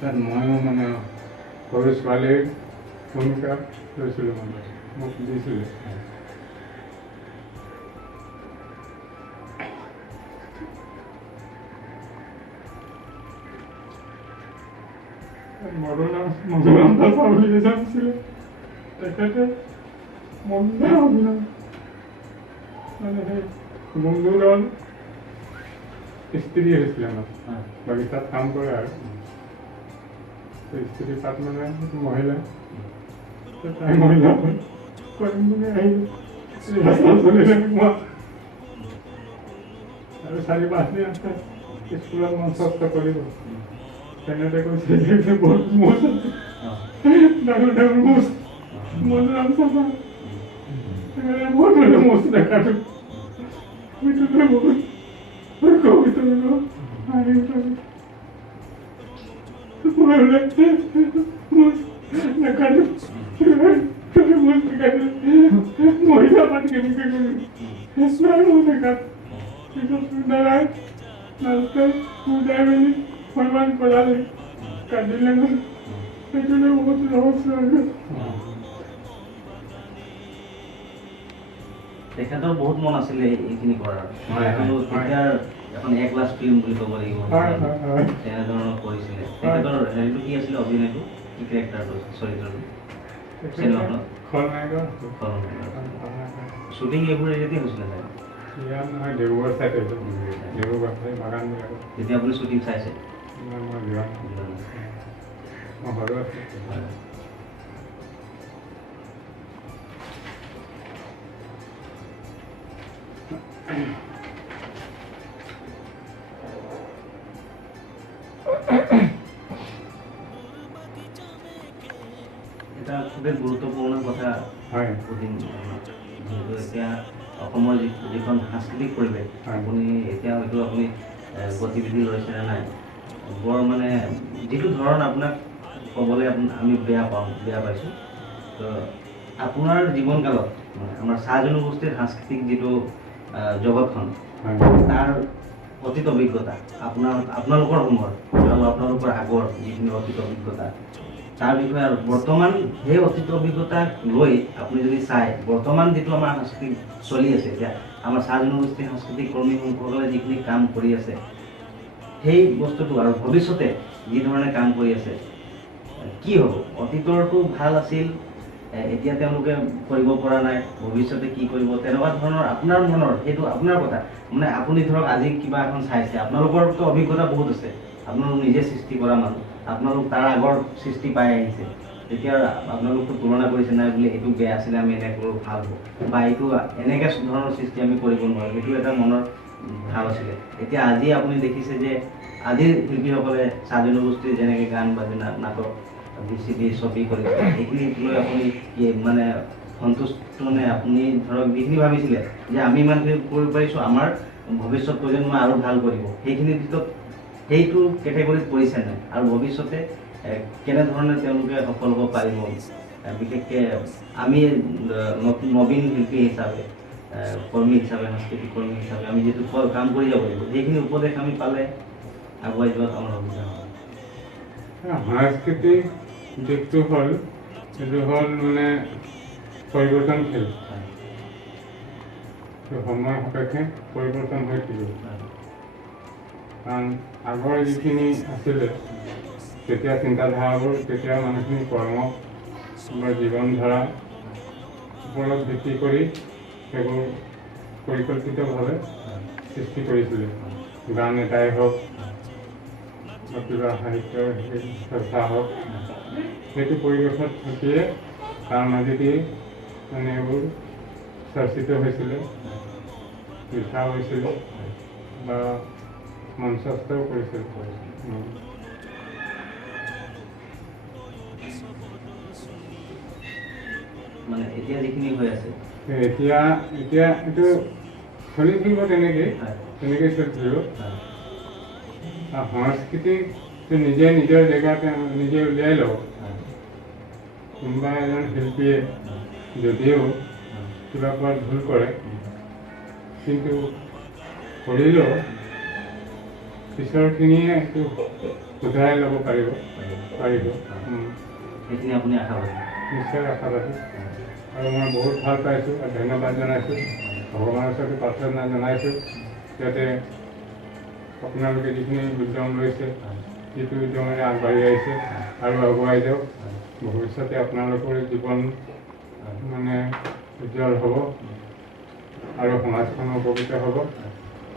তাত ময়ো মানে সৰু ছোৱালীৰ ভূমিকা লৈছিলোঁ, মানে মোক দিছিলে। মধুৰাম দাস বুলি এজন আছিলে, তেখেতে মন্দাৰ অভিনয়, মানে সেই বন্ধুজন স্ত্ৰী হৈছিলে, মানে বাগিচাত কাম কৰে আৰু স্ত্ৰী তাত মানে মহিলা, তাই মহিলা কৰিম বুলি আহিলে। আৰু 4-5 দিন আছে স্কুলত মঞ্চস্থ কৰিব। তেনেতে কৈছে যে বহুত মোচ আছে, ডাঙৰ ডাঙৰ মোচ, মধুৰাম চাবা বহুত মানে মোচ দেখাটো ভিতৰতে বহুত কবিতা হাঁহি উঠালো। মহিলা পাত কেনেকৈ কৰিম দেখাত দাদাই নাচতে বুজাই মেলি সন্মান কৰালে, কান্দিলে। সেইটোলৈ বহুত ৰহস্য হৈ গ'ল। তেখেতৰ বহুত মন আছিলে এইখিনি কৰাৰ, কিন্তু তেতিয়াৰ এখন A ক্লাছ ফিল্ম বুলি ক'ব লাগিব, তেনেধৰণৰ কৰিছিলে। তেখেতৰ হেৰিটো কি আছিলে, অভিনয়টো কি কেৰেক্টাৰটো, চৰিত্ৰটো চিনেমাখনত? শ্বুটিং এইবোৰ এৰিয়াতে হৈছিলে চাগে? ইয়াত নহয়, দেৱগড় চাইড হৈছিল, দেৱগড় বাগানবিলাকত। তেতিয়া আপুনি শ্বুটিং চাইছে? মই যোৱা মই সৰু আছিলোঁ। এটা খুবেই গুৰুত্বপূৰ্ণ কথা হয়। সুধিম, যিহেতু এতিয়া অসমৰ যিখন সাংস্কৃতিক পৰিৱেশ, আপুনি এতিয়া হয়তো আপুনি গতিবিধি লৈছেনে নাই, বৰ মানে যিটো ধৰণ আপোনাক ক'বলৈ আমি বেয়া পাইছোঁ। তো আপোনাৰ জীৱনকালত মানে আমাৰ চাহ জনগোষ্ঠীৰ সাংস্কৃতিক যিটো জগতখন, তাৰ অতীত অভিজ্ঞতা, আপোনালোকৰ সময়ত আৰু আপোনালোকৰ আগৰ যিখিনি অতীত অভিজ্ঞতা, তাৰ বিষয়ে আৰু বৰ্তমান সেই অতীত অভিজ্ঞতাক লৈ আপুনি যদি চাই, বৰ্তমান যিটো আমাৰ সাংস্কৃতিক চলি আছে, এতিয়া আমাৰ চাহ জনগোষ্ঠীৰ সাংস্কৃতিক কৰ্মীসকলে যিখিনি কাম কৰি আছে, সেই বস্তুটো আৰু ভৱিষ্যতে যি ধৰণে কাম কৰি আছে, কি হ'ব? অতীতৰটো ভাল আছিল, এতিয়া তেওঁলোকে কৰিব পৰা নাই, ভৱিষ্যতে কি কৰিব, তেনেকুৱা ধৰণৰ আপোনাৰ মনৰ সেইটো আপোনাৰ কথা। মানে আপুনি ধৰক আজি কিবা এখন চাইছে, আপোনালোকৰতো অভিজ্ঞতা বহুত আছে, আপোনালোক নিজে সৃষ্টি কৰা মানুহ, আপোনালোক তাৰ আগৰ সৃষ্টি পাই আহিছে, তেতিয়া আপোনালোকতো তুলনা কৰিছে নাই বোলে এইটো বেয়া আছিলে আমি এনেকৈ কৰোঁ ভাল হ'ব, বা এইটো এনেকৈ ধৰণৰ সৃষ্টি আমি কৰিব নোৱাৰোঁ, সেইটো এটা মনৰ ভাৱ আছিলে। এতিয়া আজি আপুনি দেখিছে যে আজিৰ শিল্পীসকলে চাহ জনগোষ্ঠীৰ যেনেকৈ গান বাজনা নাটক VCD ছবি কৰিছে, সেইখিনিক লৈ আপুনি মানে সন্তুষ্ট নে? আপুনি ধৰক যিখিনি ভাবিছিলে যে আমি ইমানখিনি কৰিব পাৰিছোঁ, আমাৰ ভৱিষ্যত প্ৰজন্মই আৰু ভাল কৰিব, সেইখিনিৰ ভিতৰত সেইটো কেটেগৰীত পৰিছে নাই? আৰু ভৱিষ্যতে কেনেধৰণে তেওঁলোকে সফল হ'ব পাৰিব? বিশেষকৈ আমি নবীন শিল্পী হিচাপে, কৰ্মী হিচাপে, সাংস্কৃতিক কৰ্মী হিচাপে আমি যিটো কাম কৰি যাব লাগিব, সেইখিনি উপদেশ আমি পালে আগুৱাই যোৱাত আমাৰ সুবিধা হ'ব। সাংস্কৃতিক দিশটো হ'ল এইটো হ'ল মানে পৰিৱৰ্তনশীল, সময় সাপেক্ষে পৰিৱৰ্তন হৈ থাকিব। কাৰণ আগৰ যিখিনি আছিলে তেতিয়া চিন্তাধাৰাবোৰ, তেতিয়া মানুহখিনি কৰ্ম বা জীৱন ধাৰা ওপৰত ভিত্তি কৰি সেইবোৰ পৰিকল্পিতভাৱে সৃষ্টি কৰিছিলে। গান এটাই হওক বা কিবা সাহিত্যৰ চৰ্চা হওক, সেইটো পৰিৱেশত থাকিয়ে তাৰ মাজেদি মানে এইবোৰ চৰ্চিত হৈছিলে, লিখা হৈছিলে বা মঞ্চস্থও কৰিছিল। মানে এতিয়া যিখিনি হৈ আছে এতিয়া এইটো চলি থাকিব, তেনেকেই চলি থাকিব। সংস্কৃতিটো নিজে নিজৰ জেগাত নিজে উলিয়াই ল'ব। কোনোবা এজন শিল্পীয়ে যদিও কিবা কোৱাত ভুল কৰে, কিন্তু কৰিলেও পিছৰখিনিয়ে সেইটো শুধৰাই ল'ব পাৰিব। সেইখিনি আপুনি আশাবাদী? নিশ্চয় আশাবাদী। আৰু মই বহুত ভাল পাইছোঁ আৰু ধন্যবাদ জনাইছোঁ, ভগৱানৰ ওচৰতো প্ৰাৰ্থনা জনাইছোঁ যাতে আপোনালোকে যিখিনি উদ্যম লৈছে, যিটো উদ্যমেৰে আগবাঢ়ি আহিছে আৰু আগুৱাই যাওক। ভৱিষ্যতে আপোনালোকৰ জীৱন মানে উজ্জ্বল হ'ব আৰু সমাজখন উপকৃত হ'ব।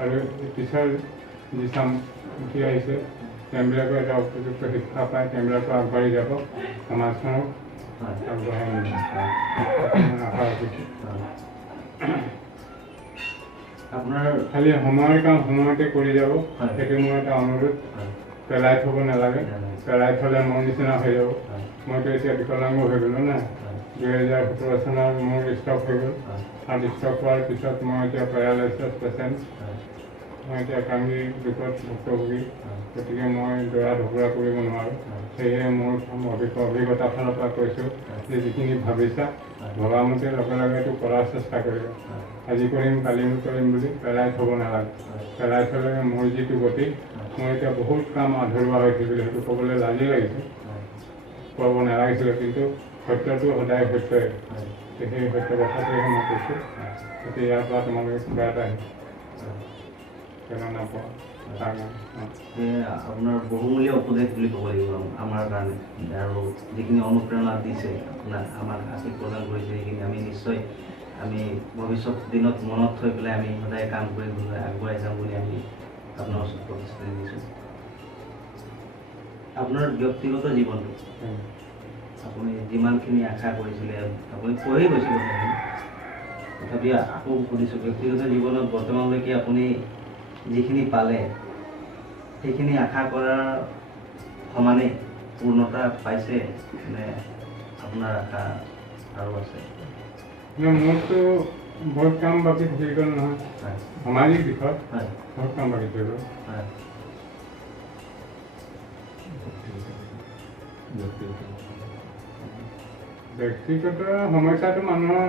আৰু পিছৰ যি চাম উঠি আহিছে তেওঁবিলাকে এটা উপযুক্ত শিক্ষা পায়, তেওঁবিলাকো আগবাঢ়ি যাব, সমাজখনক আগবঢ়াই নিব। আশা ৰাখিছোঁ। আপোনাৰ খালি সময়ৰ কাম সময়তে কৰি যাব, সেইটো মোৰ এটা অনুৰোধ। পেলাই থ'ব নালাগে, পেলাই থ'লে মোৰ নিচিনা হৈ যাব। মইতো এতিয়া বিকলাংগ হৈ গ'লোঁ না, 2017 চনত মোৰ ষ্টক হৈ গ'ল, আৰু ষ্টক হোৱাৰ পিছত মই এতিয়া পেৰালাইচিছ পেচেণ্ট, মই এতিয়া একাংগিক দুখত ভুক্তভোগী। গতিকে মই দৌৰা ঢপৰা কৰিব নোৱাৰোঁ। সেয়েহে মোৰ অভিজ্ঞতাৰ ফালৰ পৰা কৈছোঁ যে যিখিনি ভাবিছা, ভবামতে লগে লগেতো কৰাৰ চেষ্টা কৰিবা। আজি কৰিম কালি কৰিম বুলি পেলাই থ'ব নালাগে। পেলাই থ'লে মোৰ যিটো গতি, মই এতিয়া বহুত কাম আধৰুৱা হৈ থাকিলে, সেইটো ক'বলৈ লাজেই লাগিছে, ক'ব নালাগিছিলে, কিন্তু সত্যটো সদায় সত্যই। সেই সত্য কথাটোহে মই কৈছোঁ। গতিকে ইয়াৰ পৰা তোমালোকে কিবা এটা প্ৰেৰণা পোৱা। আপোনাৰ বহুমূলীয়া উপদেশ বুলি ক'ব লাগিব আমাৰ কাৰণে, আৰু যিখিনি অনুপ্ৰেৰণা দিছে আপোনাক, আমাক আশীষ প্ৰদান কৰিছে, সেইখিনি আমি নিশ্চয় আমি ভৱিষ্যত দিনত মনত থৈ পেলাই আমি সদায় কাম কৰি আগুৱাই যাম বুলি আমি আপোনাৰ ওচৰত প্ৰতিশ্ৰুতি দিছোঁ। আপোনাৰ ব্যক্তিগত জীৱনটো আপুনি যিমানখিনি আশা কৰিছিলে আপুনি কৈয়ে গৈছে কথাখিনি, তথাপি আকৌ সুধিছোঁ, ব্যক্তিগত জীৱনত বৰ্তমানলৈকে আপুনি যিখিনি পালে সেইখিনি আশা কৰাৰ সমানে পূৰ্ণতা পাইছে নে আপোনাৰ আশা আৰু আছে? মোৰতো বহুত কাম বাকী থাকি গ'ল নহয়, সামাজিক দিশত বহুত কাম বাকী থাকি গ'ল। ব্যক্তিগত সমস্যাটো মানুহৰ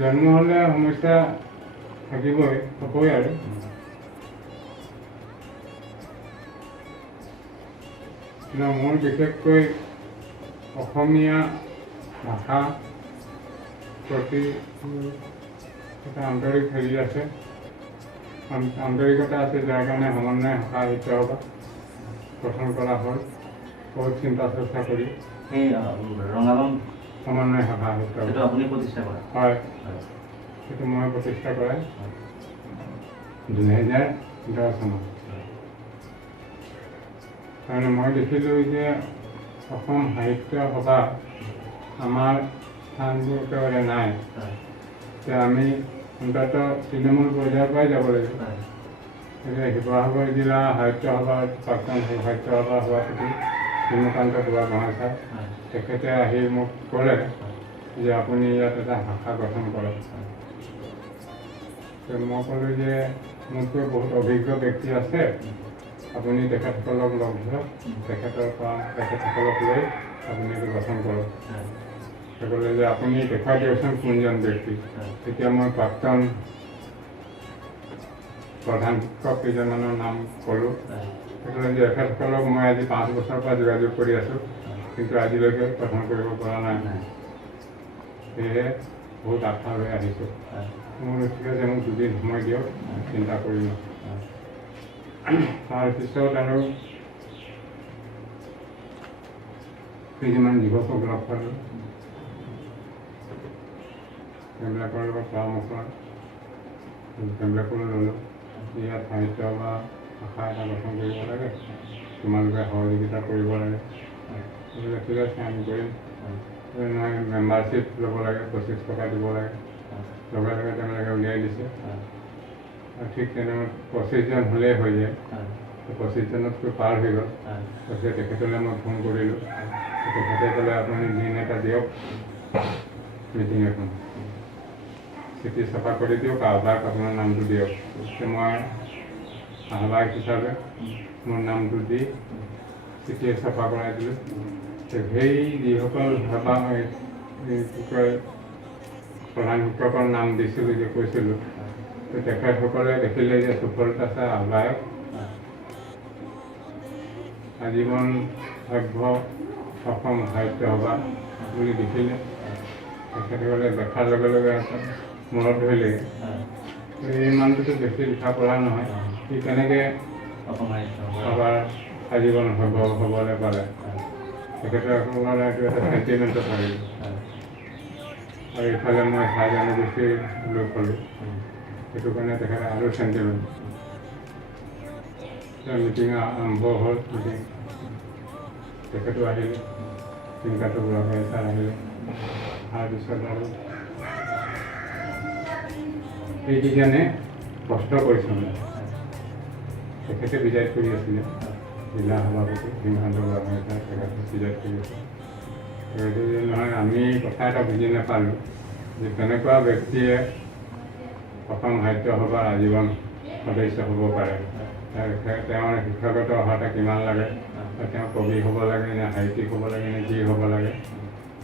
জন্ম হ'লে সমস্যা থাকিবই, হ'বই আৰু। মোৰ বিশেষকৈ অসমীয়া ভাষা প্ৰতি এটা আন্তৰিক হেৰি আছে, আন্তৰিকতা আছে, যাৰ কাৰণে সমন্বয় ভাষা সাহিত্য সভা গঠন কৰা হ'ল, বহুত চিন্তা চৰ্চা কৰি। সেই ৰঙালন সমন্বয় সভা সাহিত্য সেইটো আপুনি প্ৰতিষ্ঠা কৰা হয়, হয় সেইটো মই প্ৰতিষ্ঠা কৰাই 2010 চনত। তাৰমানে মই দেখিলোঁ যে অসম সাহিত্য সভা আমাৰ স্থানবোৰ একেবাৰে নাই, হয় যে আমি অন্ততঃ তৃণমূল পৰ্যায়ৰ পৰাই যাব লাগিব। হয় এতিয়া শিৱসাগৰ জিলা সাহিত্য সভাৰ প্ৰাক্তন সাহিত্য সভাৰ সভাপতি শ্ৰীমকান্ত বুঢ়াগোহাঁই ছাৰ, হয় তেখেতে আহি মোক ক'লে যে আপুনি ইয়াত এটা শাখা গঠন কৰক। মই ক'লোঁ যে মোতকৈ বহুত অভিজ্ঞ ব্যক্তি আছে, আপুনি তেখেতসকলক লগ ধৰক, তেখেতসকলক লৈ আপুনি এইটো গঠন কৰক। হয় তেওঁ ক'লে যে আপুনি দেখুৱাই দিয়কচোন কোনজন ব্যক্তি। তেতিয়া মই প্ৰাক্তন প্ৰধান শিক্ষক কেইজনমানৰ নাম ক'লোঁ। ক'লে যে এখেতসকলক মই আজি 5 বছৰৰ পৰা যোগাযোগ কৰি আছোঁ, কিন্তু আজিলৈকে গঠন কৰিব পৰা নাই। সেয়েহে বহুত আশা লৈ আহিছোঁ। মোৰ ঠিক আছে, মোক 2 দিন সময় দিয়ক, চিন্তা কৰি লওঁ। তাৰপিছত আৰু কেইজনমান যুৱকক লগ পালোঁ, তেওঁলোকৰ লগত পৰামৰ্শ তেওঁলোকলৈ ল'লোঁ। ইয়াত সাহিত্য বা ভাষা এটা গঠন কৰিব লাগে, তোমালোকে সহযোগিতা কৰিব লাগে। এইবিলাক ঠিক আছে, আমি কৰিম। নহয় মেম্বাৰশ্বিপ ল'ব লাগে, 25 টকা দিব লাগে। লগে লগে তেওঁলোকে উলিয়াই দিছে। ঠিক তেনেকৈ 25 জন হ'লেই হৈ যায়। 25 জনতকৈ পাৰ হৈ গ'ল। তাৰপিছত তেখেতলৈ মই ফোন কৰিলোঁ, তেখেতে ক'লে আপুনি দিন এটা দিয়ক, মিটিং এখন চিঠি চফা কৰি দিয়ক, আহ্বায়ক আপোনাৰ নামটো দিয়ক। মই আহ্বায়ক হিচাপে মোৰ নামটো দি চিঠি চফা কৰাই দিলোঁ। সেই যিসকল সভা কি কয় প্ৰধান শিক্ষকৰ নাম দিছিলোঁ যে কৈছিলোঁ, তেখেতসকলে দেখিলে যে সুফলতা ছাৰ আহ্বায়ক, আজীৱন সভ্য অসম সাহিত্য সভা বুলি দেখিলে। তেখেতসকলে দেখাৰ লগে লগে মনত ধৰিলেগৈ এই মানুহটোতো বেছি লিখা পঢ়া নহয়, সি কেনেকৈ অসম সাহিত্য সভাৰ আজীৱন সভ্য হ'বলৈ পালে। তেখেতসকলৰ এইটো এটা চেণ্টিমেণ্টত থাকিল। আৰু ইফালে মই চাহ জনগোষ্ঠীৰ লোক হ'লোঁ, সেইটো কাৰণে তেখেতে আৰু চেণ্টিমেণ্ট। মিটিং আৰম্ভ হ'ল, মিটিং তেখেতো আহিলে, চিন্তাটো বুঢ়াগোহাঁই ছাৰ আহিলে। তাৰপিছত আৰু এইকেইজনে কষ্ট কৰিছোঁ। তেখেতে বিদায় কৰি আছিলে, জিলা সভাপতি শ্ৰীমকান্ত বুঢ়াগোহাঁই ছাৰ, তেখেতে বিদায় কৰি আছে। সেইটো যে নহয়, আমি কথা এটা বুজি নাপালোঁ যে কেনেকুৱা ব্যক্তিয়ে অসম সাহিত্য সভাৰ আজীৱন সদস্য হ'ব পাৰে। তেওঁৰ শিক্ষাগত অৰ্হতা কিমান লাগে, তেওঁ কবি হ'ব লাগে নে সাহিত্যিক হ'ব লাগে নে কি হ'ব লাগে,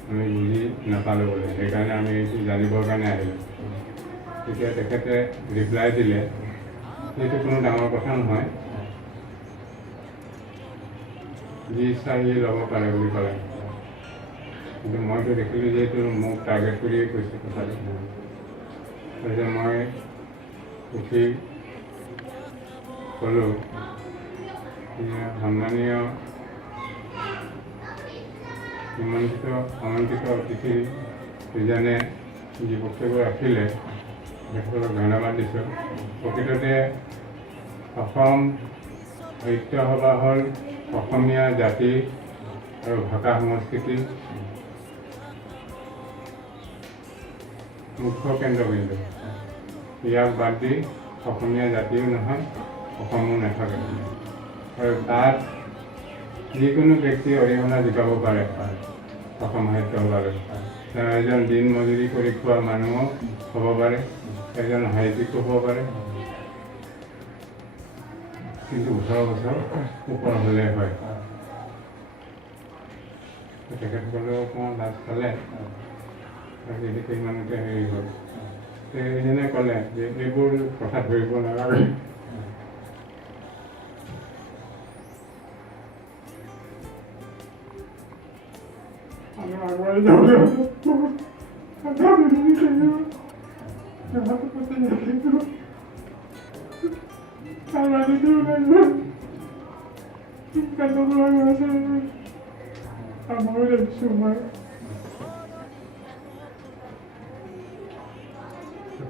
আমি বুজি নাপালোঁ বোলে। সেইকাৰণে আমি এইটো জানিবৰ কাৰণে আহিলোঁ। তেতিয়া তেখেতে ৰিপ্লাই দিলে, সেইটো কোনো ডাঙৰ কথা নহয়, যি ইচ্ছা সি ল'ব পাৰে বুলি ক'লে। কিন্তু মইতো দেখিলোঁ যে এইটো মোক টাৰ্গেট কৰিয়ে কৈছে কথাটো। তাৰপিছত মই উঠি ক'লোঁ যে সন্মানীয় আমন্ত্ৰিত অতিথি দুজনে যি বক্তব্য ৰাখিলে, তেখেতসকলক ধন্যবাদ দিছোঁ। প্ৰকৃততে অসম সাহিত্য সভা হ'ল অসমীয়া জাতি আৰু ভাষা সংস্কৃতি মুখ্য কেন্দ্ৰবিন্দু। ইয়াক বাদ দি অসমীয়া জাতিও নহয়, অসমো নাথাকে। আৰু তাত যিকোনো ব্যক্তি অৰিহণা যোগাব পাৰে অসম সাহিত্য সভালৈ। তেওঁ এজন দিন মজুৰি কৰি খোৱা মানুহো হ'ব পাৰে, এজন সাহিত্যিকো হ'ব পাৰে, কিন্তু 18 বছৰ ওপৰ হ'লে হয়। তেখেতসকলেও অকণমান লাজ পালে, যিহেতু ইমানতে হেৰি হ'ল। এইজনে ক'লে যে এইবোৰ কথা ধৰিব নালাগে, আমি আগুৱাই যাব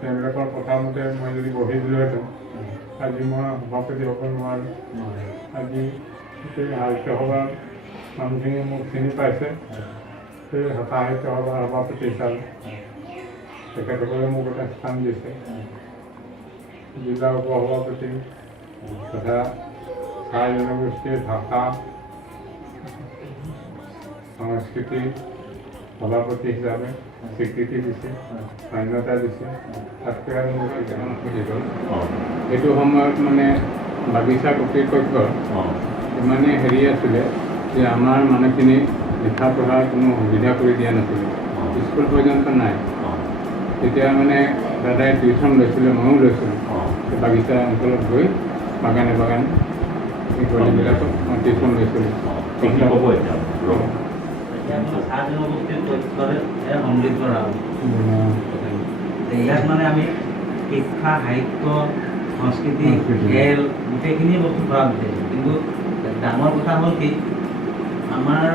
তেওঁলোকৰ কথা মতে মই যদি বহি দিলোহেঁতেন আজি মই সভাপতি হ'ব নোৱাৰোঁ। আজি গোটেই সাহিত্য সভাৰ মানুহখিনিয়ে মোক চিনি পাইছে। সেই সাহিত্য সভাৰ সভাপতি হিচাপে তেখেতসকলে মোক এটা স্থান দিছে। জিলা উপসভাপতি তথা চাহ জনগোষ্ঠীৰ ভাষা সংস্কৃতি সভাপতি হিচাপে স্বীকৃতি দিছে, মান্যতা দিছে। তাতকৈ আৰু মোক কেইটামান সুধি গ'ল। সেইটো সময়ত মানে বাগিচা কৰ্তৃপক্ষৰ ইমানেই হেৰি আছিলে যে আমাৰ মানুহখিনি লিখা পঢ়াৰ কোনো সুবিধা কৰি দিয়া নাছিলে, স্কুল পৰ্যন্ত নাই। তেতিয়া মানে দাদাই টিউশ্যন লৈছিলে, ময়ো লৈছিলোঁ। বাগিচা অঞ্চলত গৈ বাগানে বাগানে এই গলিবিলাকত মই টিউশ্যন লৈছিলোঁ। চাহ জনগোষ্ঠীৰ তথ্যৰে সমৃদ্ধ ৰাজ্য। ইয়াত মানে আমি শিক্ষা, সাহিত্য, সংস্কৃতি, খেল গোটেইখিনি বস্তু ধৰা বিচাৰিছোঁ। কিন্তু ডাঙৰ কথা হ'ল কি, আমাৰ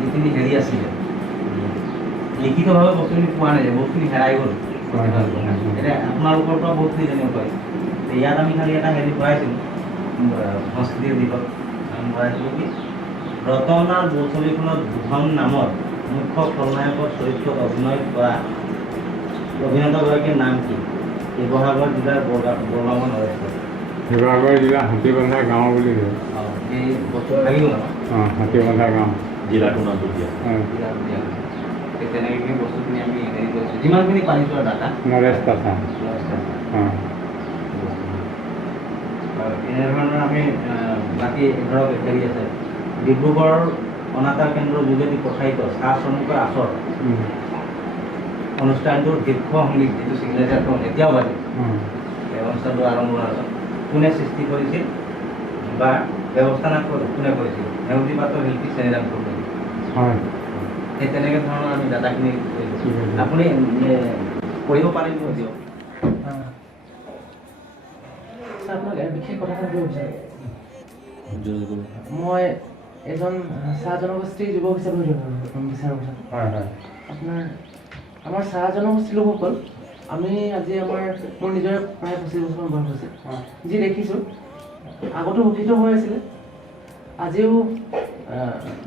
যিখিনি হেৰি আছিলে লিখিতভাৱে বস্তুখিনি পোৱা নাই, বহুতখিনি হেৰাই গ'ল। এতিয়া আপোনালোকৰ পৰা বহুতখিনি জানিব পাৰি। ইয়াত আমি খালি এটা হেৰি ভৰাইছিলোঁ সংস্কৃতিৰ দিশত আমি ভৰাইছিলোঁ কি, ৰতনাৰ বোলছবিখনত দুখন নামৰ মুখ্য খলনায়কৰ চৰিত্ৰত অভিনয় কৰা অভিনেতাগৰাকীৰ নাম কি? শিৱসাগৰ জিলাৰ বৰগাঁও নৰেশ্বৰ। শিৱসাগৰ জিলা হাতীবন্ধা গাঁও বুলি কয়। এই বস্তু ভাগি গ'ল হাতীবন্ধা গাঁও জিলাটোৰ নামটো দিয়া। তেনেকৈ বস্তুখিনি আমি হেৰি কৰিছোঁ, যিমানখিনি পাৰিছোঁ আৰু ডাটা নৰেশ তথা এনেধৰণৰ আমি বাকী ধৰক হেৰি আছে ডিব্ৰুগড় অনাতাঁৰ কেন্দ্ৰৰ যোগেদি প্ৰসাৰিত চাহ শ্ৰমিকৰ আচৰ অনুষ্ঠানটোৰ শীৰ্ষ সংগীত যিটো চিগনেচাৰখন এতিয়াও বাজে, এই অনুষ্ঠানটো আৰম্ভ হোৱাৰ কোনে সৃষ্টি কৰিছিল বা ব্যৱস্থানা কোনে কৰিছিল? নেওঁতি পাতৰ শিল্পী চেনিৰাম ফুকন। সেই তেনেকৈ ধৰণৰ আমি ডাটাখিনি কৰিছোঁ। আপুনি কৰিব পাৰিব দিয়ক। আপোনাক বিশেষ কথা এটা সুধিব বিচাৰোঁ। মই এজন চাহ জনগোষ্ঠীৰ যুৱক হিচাপে বিচাৰোঁ আপোনাৰ আমাৰ চাহ জনগোষ্ঠীৰ লোকসকল আমি আজি মোৰ নিজৰে প্ৰায় 25 বছৰমান বয়স হৈছে। যি দেখিছোঁ আগতো শোষিত হৈ আছিলে, আজিও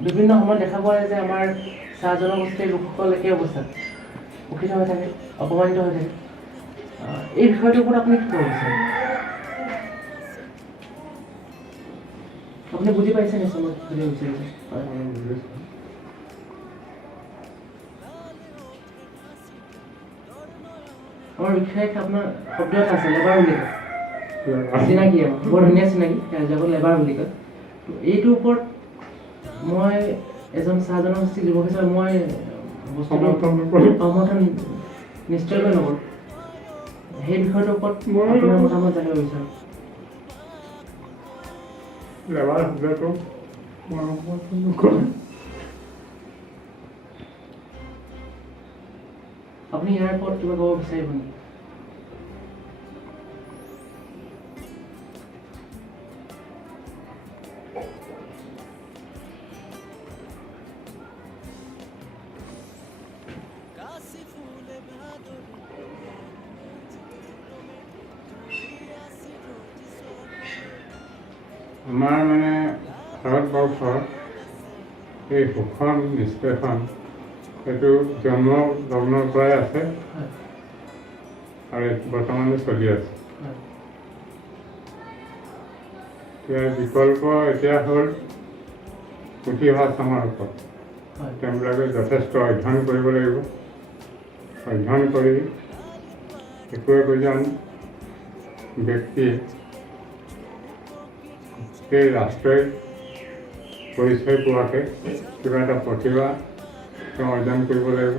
বিভিন্ন সময়ত দেখা পোৱা যায় যে আমাৰ চাহ জনগোষ্ঠীৰ লোকসকল একে অৱস্থাত শোষিত হৈ থাকে, অপমানিত হৈ থাকে। এই বিষয়টোৰ ওপৰত আপুনি কি ক'ব বিচাৰে? আপুনি বুজি পাইছে নিশ্চয় মই বুজিব বিচাৰিছোঁ। আমাৰ বিশেষ আপোনাৰ শব্দ এটা আছে, লেবাৰ বুলি কয়। চিনাকি বৰ ধুনীয়া চিনাকি, যাক লেবাৰ বুলি কয়। এইটোৰ ওপৰত মই এজন চাহ জনগোষ্ঠী যুৱক হিচাপে মই বস্তুটো সমৰ্থন নিশ্চয়কৈ নকৰোঁ। সেই বিষয়টোৰ ওপৰত আপোনাৰ মতামত জানিব বিচাৰোঁ। লেবাৰ শব্দটো আপুনি ইয়াৰ ওপৰত কিবা ক'ব বিচাৰিব নেকি? আমাৰ মানে ভাৰতবৰ্ষৰ এই শোষণ নিষ্পেষণ সেইটো জন্ম লগ্নৰ পৰাই আছে আৰু বৰ্তমানো চলি আছে। ইয়াৰ বিকল্প এতিয়া হ'ল পুথিভঁৰালৰ ওপৰত। তেওঁবিলাকে যথেষ্ট অধ্যয়ন কৰিব লাগিব। অধ্যয়ন কৰি একো একোজন ব্যক্তি সেই ৰাষ্ট্ৰই পৰিচয় পোৱাকৈ কিবা এটা প্ৰতিভা তেওঁ অৰ্জন কৰিব লাগিব,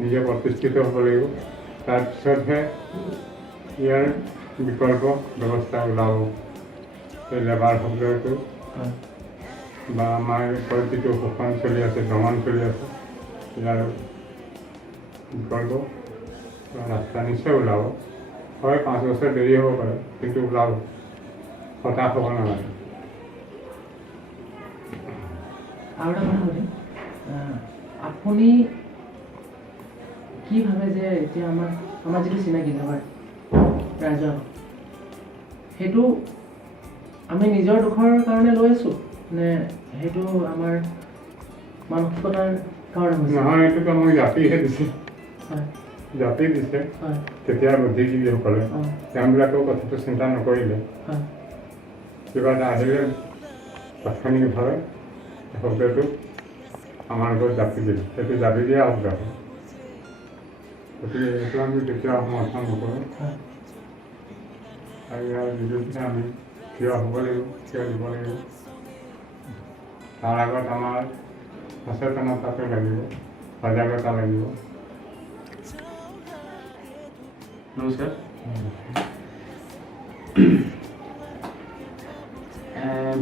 নিজে প্ৰতিষ্ঠিত হ'ব লাগিব। তাৰপিছতহে ইয়াৰ বিকল্প ব্যৱস্থা ওলাব। এই লেবাৰ শব্দটো বা আমাৰ যিটো শোষণ চলি আছে, দমন চলি আছে, ইয়াৰ বিকল্প ৰাস্তা নিশ্চয় ওলাব। হয় 5 বছৰ দেৰি হ'ব পাৰে, কিন্তু ওলাব। হতাশ হ'ব নালাগে। আৰু এটা কথা সুধিম, আপুনি কি ভাবে যে এতিয়া আমাৰ আমাৰ যিটো চিনাকি আমাৰ ৰাইজৰ সেইটো আমি নিজৰ দুখৰ কাৰণে লৈ আছোঁ নে সেইটো আমাৰ মানসিকতাৰ কাৰণে হৈছে? নহয়, এইটোতো আমাক জাতিহে দিছে, হয় জাতি দিছে। হয় তেতিয়া বুদ্ধিজীৱীসকলে অঁ তেওঁবিলাকেও কথাটো চিন্তা নকৰিলে। হয় কিবা এটা আহিলে তাৎক্ষণিকভাৱে শব্দটো আমাৰ ঘৰত জাপি দিলে, সেইটো জাপি দিয়া শব্দ। গতিকে এইটো আমি কেতিয়াও সমৰ্থন নকৰোঁ হয় আৰু ইয়াৰ বিৰুদ্ধে আমি থিয় হ'ব লাগিব, থিয় দিব লাগিব। তাৰ আগত আমাৰ সচেতনতাটো লাগিব, সজাগতা লাগিব। নমস্কাৰ।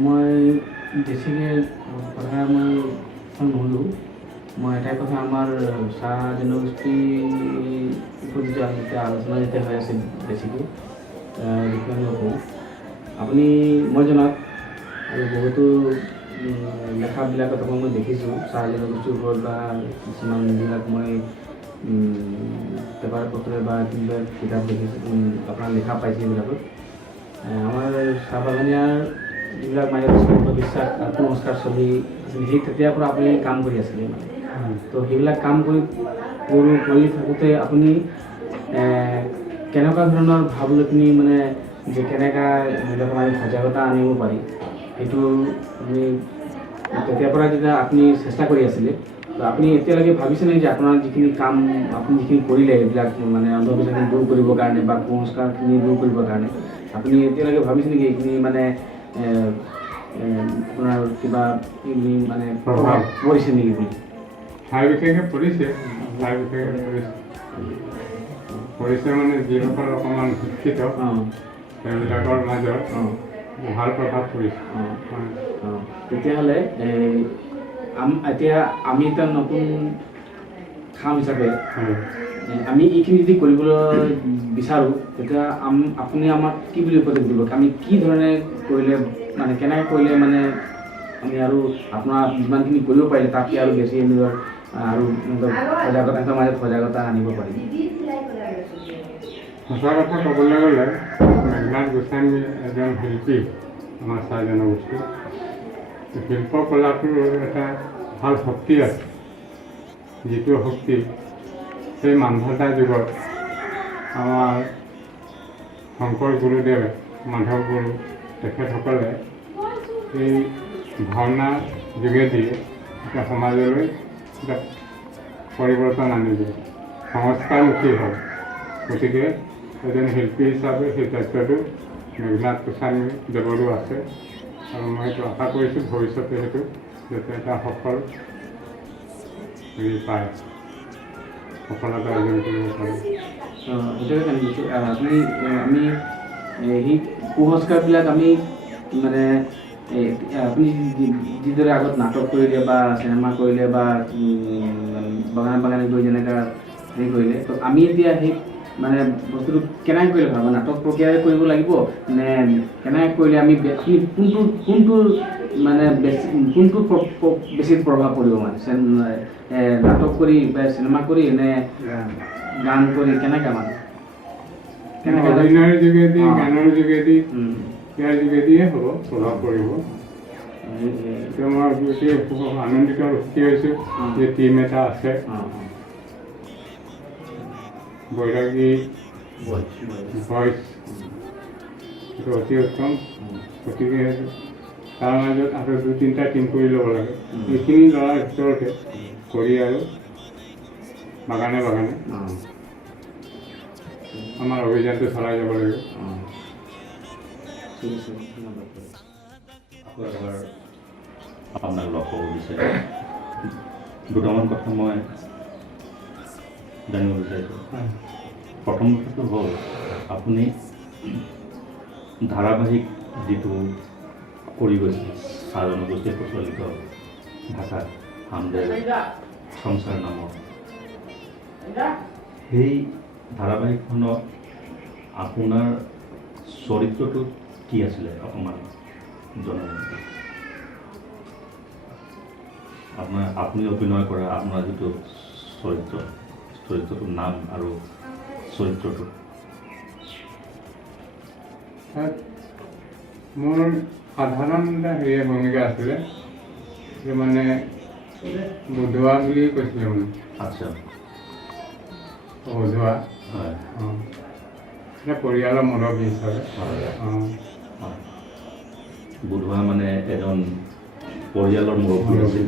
মই বেছিকৈ কথা মই নুশুনো। মই এটাই কথা, আমাৰ চাহ জনগোষ্ঠীৰ ওপৰত যেতিয়া আলোচনা যেতিয়া হৈ আছে বেছিকৈ বিষয়ে মই কওঁ। আপুনি মই জনাত আৰু বহুতো লেখাবিলাকত মই দেখিছোঁ চাহ জনগোষ্ঠীৰ ওপৰত বা কিছুমান যিবিলাক মই পেপাৰ পত্ৰে বা কিবা কিতাপ দেখিছোঁ, আপোনাৰ লিখা পাইছে এইবিলাকত। আমাৰ চাহ বাগানীয়াৰ যিবিলাক মাজত বিশ্বাস কুসংস্কাৰ চলি আছিল, সেই তেতিয়াৰ পৰা আপুনি কাম কৰি আছিলে মানে। তো সেইবিলাক কাম কৰি থাকোঁতে আপুনি কেনেকুৱা ধৰণৰ ভাৱলৈখিনি মানে যে কেনেকুৱা এইবিলাকৰ আমি সজাগতা আনিব পাৰি, সেইটো আপুনি তেতিয়াৰ পৰা যেতিয়া আপুনি চেষ্টা কৰি আছিলে, তো আপুনি এতিয়ালৈকে ভাবিছে নেকি যে আপোনাৰ যিখিনি কাম আপুনি যিখিনি কৰিলে এইবিলাক মানে অন্ধবিশ্বাসখিনি দূৰ কৰিবৰ কাৰণে বা কুসংস্কাৰখিনি দূৰ কৰিবৰ কাৰণে, আপুনি এতিয়ালৈকে ভাবিছে নেকি এইখিনি মানে আপোনাৰ কিবা মানে প্ৰভাৱ পৰিছে নেকি বুলি? ঠাই বিশেষে পৰিছে, ঠাই বিশেষে পৰিছে মানে যিসকল অকণমান শিক্ষিত তেওঁলোকৰ মাজত ভাল প্ৰভাৱ পৰিছে। তেতিয়াহ'লে এতিয়া আমি এটা নতুন কাম হিচাপে আমি এইখিনি যদি কৰিবলৈ বিচাৰোঁ, তেতিয়া আপুনি আমাক কি বুলি উপদেশ দিব? আমি কি ধৰণে কৰিলে মানে কেনেকৈ কৰিলে মানে আমি আৰু আপোনাৰ যিমানখিনি কৰিব পাৰিলে তাতকৈ আৰু বেছি নিজৰ আৰু সজাগতাৰ মাজত সজাগতা আনিব পাৰিম? সঁচা কথা ক'বলৈ গ'লে মেঘনাথ গোস্বামী এজন শিল্পী, আমাৰ চাহ জনগোষ্ঠী। শিল্পকলাটোৰ এটা ভাল শক্তি আছে, যিটো শক্তি সেই মানধাতা যুগত আমাৰ শংকৰ গুৰুদেৱে, মাধৱ গুৰু তেখেতসকলে এই ভাওনাৰ যোগেদি এটা সমাজলৈ এটা পৰিৱৰ্তন আনি দিয়ে, সংস্কাৰমুখী হয়। গতিকে এজন শিল্পী হিচাপে সেই দায়িত্বটো মেঘনাথ গোস্বামী দেৱৰো আছে আৰু মই এইটো আশা কৰিছোঁ ভৱিষ্যতে সেইটো যাতে এটা সফল পায়, সফলতা অৰ্জন কৰিব পাৰে। সেইটোৱে জানিছোঁ আপুনি আমি সেই কুসংস্কাৰবিলাক আমি মানে আপুনি যিদৰে আগত নাটক কৰিলে বা চিনেমা কৰিলে বা বাগানে গৈ যেনেকৈ হেৰি কৰিলে, তো আমি এতিয়া সেই মানে বস্তুটো কেনেকৈ কৰিলে ভাল, নাটক প্ৰক্ৰিয়াৰে কৰিব লাগিব নে কেনেকৈ কৰিলে আমি কোনটো মানে বেছি প্ৰভাৱ পৰিব মানে নাটক কৰি বা চিনেমা কৰি নে গান কৰি কেনেকৈ মানে অভিনয়ৰ যোগেদি, গানৰ যোগেদি, ইয়াৰ যোগেদিয়ে হ'ব, প্ৰভাৱ পৰিব। এতিয়া মই অতি আনন্দিত সুখী হৈছোঁ যে টীম এটা আছে, বৈৰাগী ভইচ, এইটো অতি উত্তম। গতিকে তাৰ মাজত আৰু 2-3টা টীম কৰি ল'ব লাগে। এইখিনি ল'ৰাৰ ভিতৰতে কৰি আৰু বাগানে বাগানে আমাৰ অভিযানটো চলাই যাব লাগিব। এবাৰ আপোনাক লগ পাব বিচাৰিছোঁ। দুটামান কথা মই জানিব বিচাৰিছোঁ। প্ৰথম কথাটো হ'ল আপুনি ধাৰাবাহিক যিটো কৰি গৈছে চাহ জনগোষ্ঠীয়ে প্ৰচলিত ভাষা হামদেৰ সংসাৰ নামৰ, সেই ধাৰাবাহিকখনত আপোনাৰ চৰিত্ৰটো কি আছিলে অকণমান জনাব? আপুনি অভিনয় কৰা আপোনাৰ যিটো চৰিত্ৰটোৰ নাম আৰু চৰিত্ৰটো? তাত মোৰ সাধাৰণ এটা হেৰিয়ে ভূমিকা আছিলে যে মানে বুধোৱা বুলি কৈছিলে মানে আচ্ছা, বুধোৱা হয় এটা পৰিয়ালৰ মুৰব্বী হিচাপে হয় অঁ হয়। বুধোৱা মানে এজন পৰিয়ালৰ মুৰব্বী আছিল,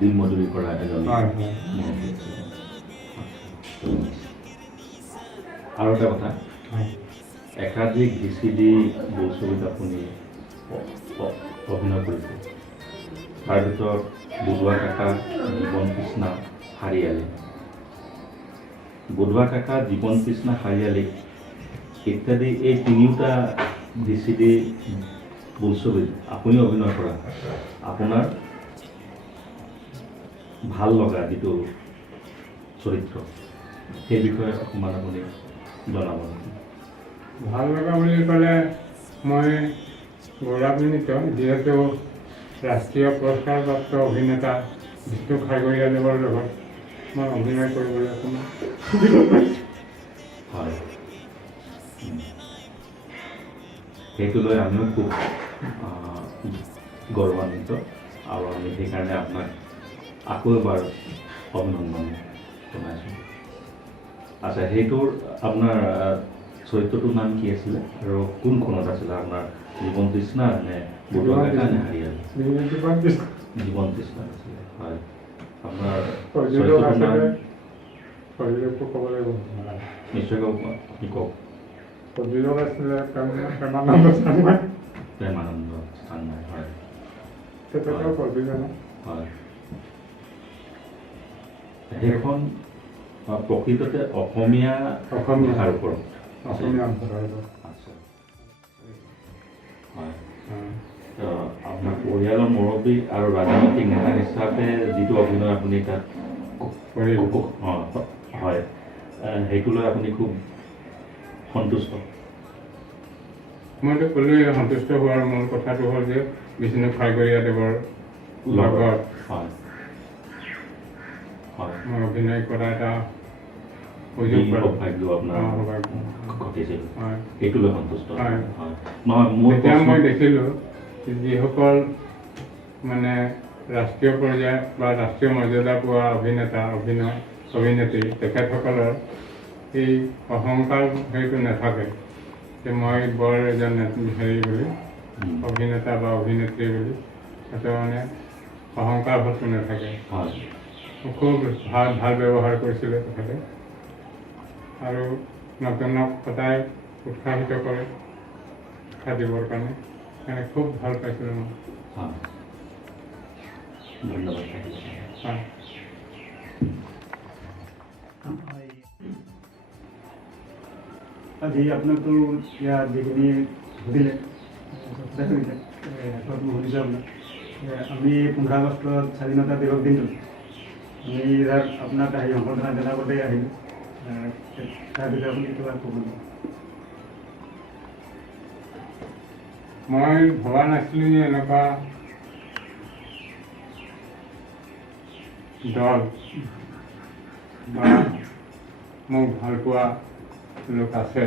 দিন মজুৰি কৰা এজন হয় মুৰব্বী আছিল। আৰু এটা কথা, হয় একাধিক VCD বোলছবিত আপুনি অভিনয় কৰিছে। তাৰ ভিতৰত বুধোৱা কাকা, জীৱন কৃষ্ণা, হাৰিয়ালি। বুধোৱা কাকা, জীৱন কৃষ্ণা, হাৰিয়ালি ইত্যাদি এই তিনিওটা VCD বোলছবিত আপুনি অভিনয় কৰা আপোনাৰ ভাল লগা যিটো চৰিত্ৰ, সেই বিষয়ে অকণমান আপুনি জনাব নেকি? ভাল লগা বুলি ক'লে মই গৌৰৱান্বিত, যিহেতু ৰাষ্ট্ৰীয় পুৰস্কাৰপ্ৰাপ্ত অভিনেতা বিষ্ণু খাগৰিয়াদেৱৰ লগত মই অভিনয় কৰিবলৈ অকণমান হয়, সেইটো লৈ আমিও খুব গৌৰৱান্বিত আৰু আমি সেইকাৰণে আপোনাক আকৌ এবাৰ অভিনন্দন জনাইছোঁ। আচ্ছা, সেইটোৰ আপোনাৰ চৰিত্ৰটোৰ নাম কি আছিলে আৰু কোনখনত আছিলে? আপোনাৰ জীৱন কৃষ্ণা নে বুধোৱা কাকা নে হাৰিয়ালি? জীৱন কৃষ্ণা আছিলে, হয়। আপোনাৰ চৰিত্ৰটোৰ নাম শৰীৰকো ক'ব লাগিব নিশ্চয় কওক, আপুনি কওক। প্ৰযোজক আছিলে প্ৰেমানন্দ চাংমাই, প্ৰেমানন্দ চাংমাই, হয় তেখেতৰ প্ৰযোজনা। হয়। সেইখন প্ৰকৃততে অসমীয়া ভাষাৰ ওপৰত অসমীয়া অঞ্চলৰ আচ্ছা, হয়। আপোনাৰ পৰিয়ালৰ মুৰব্বী আৰু ৰাজনৈতিক নেতা হিচাপে যিটো অভিনয় আপুনি তাত হয়, সেইটো লৈ আপুনি খুব সন্তুষ্ট? মইতো ক'লোৱেই সন্তুষ্ট হোৱাৰ মূল কথাটো হ'ল যে বিষ্ণু খাগৰিয়াদেৱৰ লগত হয় হয় মই অভিনয় কৰা এটা সুযোগ সৌভাগ্য আপোনাৰ ঘটিছিল, হয়। সেইটো লৈ সন্তুষ্ট? হয়। হয়, নহয় মোৰ এতিয়া মই দেখিলোঁ যিসকল মানে ৰাষ্ট্ৰীয় পৰ্যায় বা ৰাষ্ট্ৰীয় মৰ্যাদা পোৱা অভিনেত্ৰী তেখেতসকলৰ এই অহংকাৰ হেৰিটো নাথাকে যে মই বৰ এজন হেৰি বুলি অভিনেতা বা অভিনেত্ৰী বুলি, সেইটো মানে অহংকাৰ ভাৱটো নাথাকে। হয়, খুব ভাল ব্যৱহাৰ কৰিছিলে তেখেতে আৰু নতুনক সদায় উৎসাহিত কৰে শিক্ষা দিবৰ কাৰণে, মানে খুব ভাল পাইছিলোঁ মই। হয়, ধন্যবাদ থাকিল। হয়। আজি আপোনাকতো ইয়াত যিখিনি সুধিলে শুনিছে শুনিছোঁ আপোনাক আমি 15 আগষ্টত স্বাধীনতা দিৱস দিনটো আমি ইয়াত আপোনাক আহি সম্বৰ্ধনা জনাবলৈ আহিলোঁ, তাৰ বিষয়ে আপুনি কিবা ক'ব? মই ভবা নাছিলোঁ যে এনেকুৱা দল বা মোক ভাল পোৱা লোক আছে।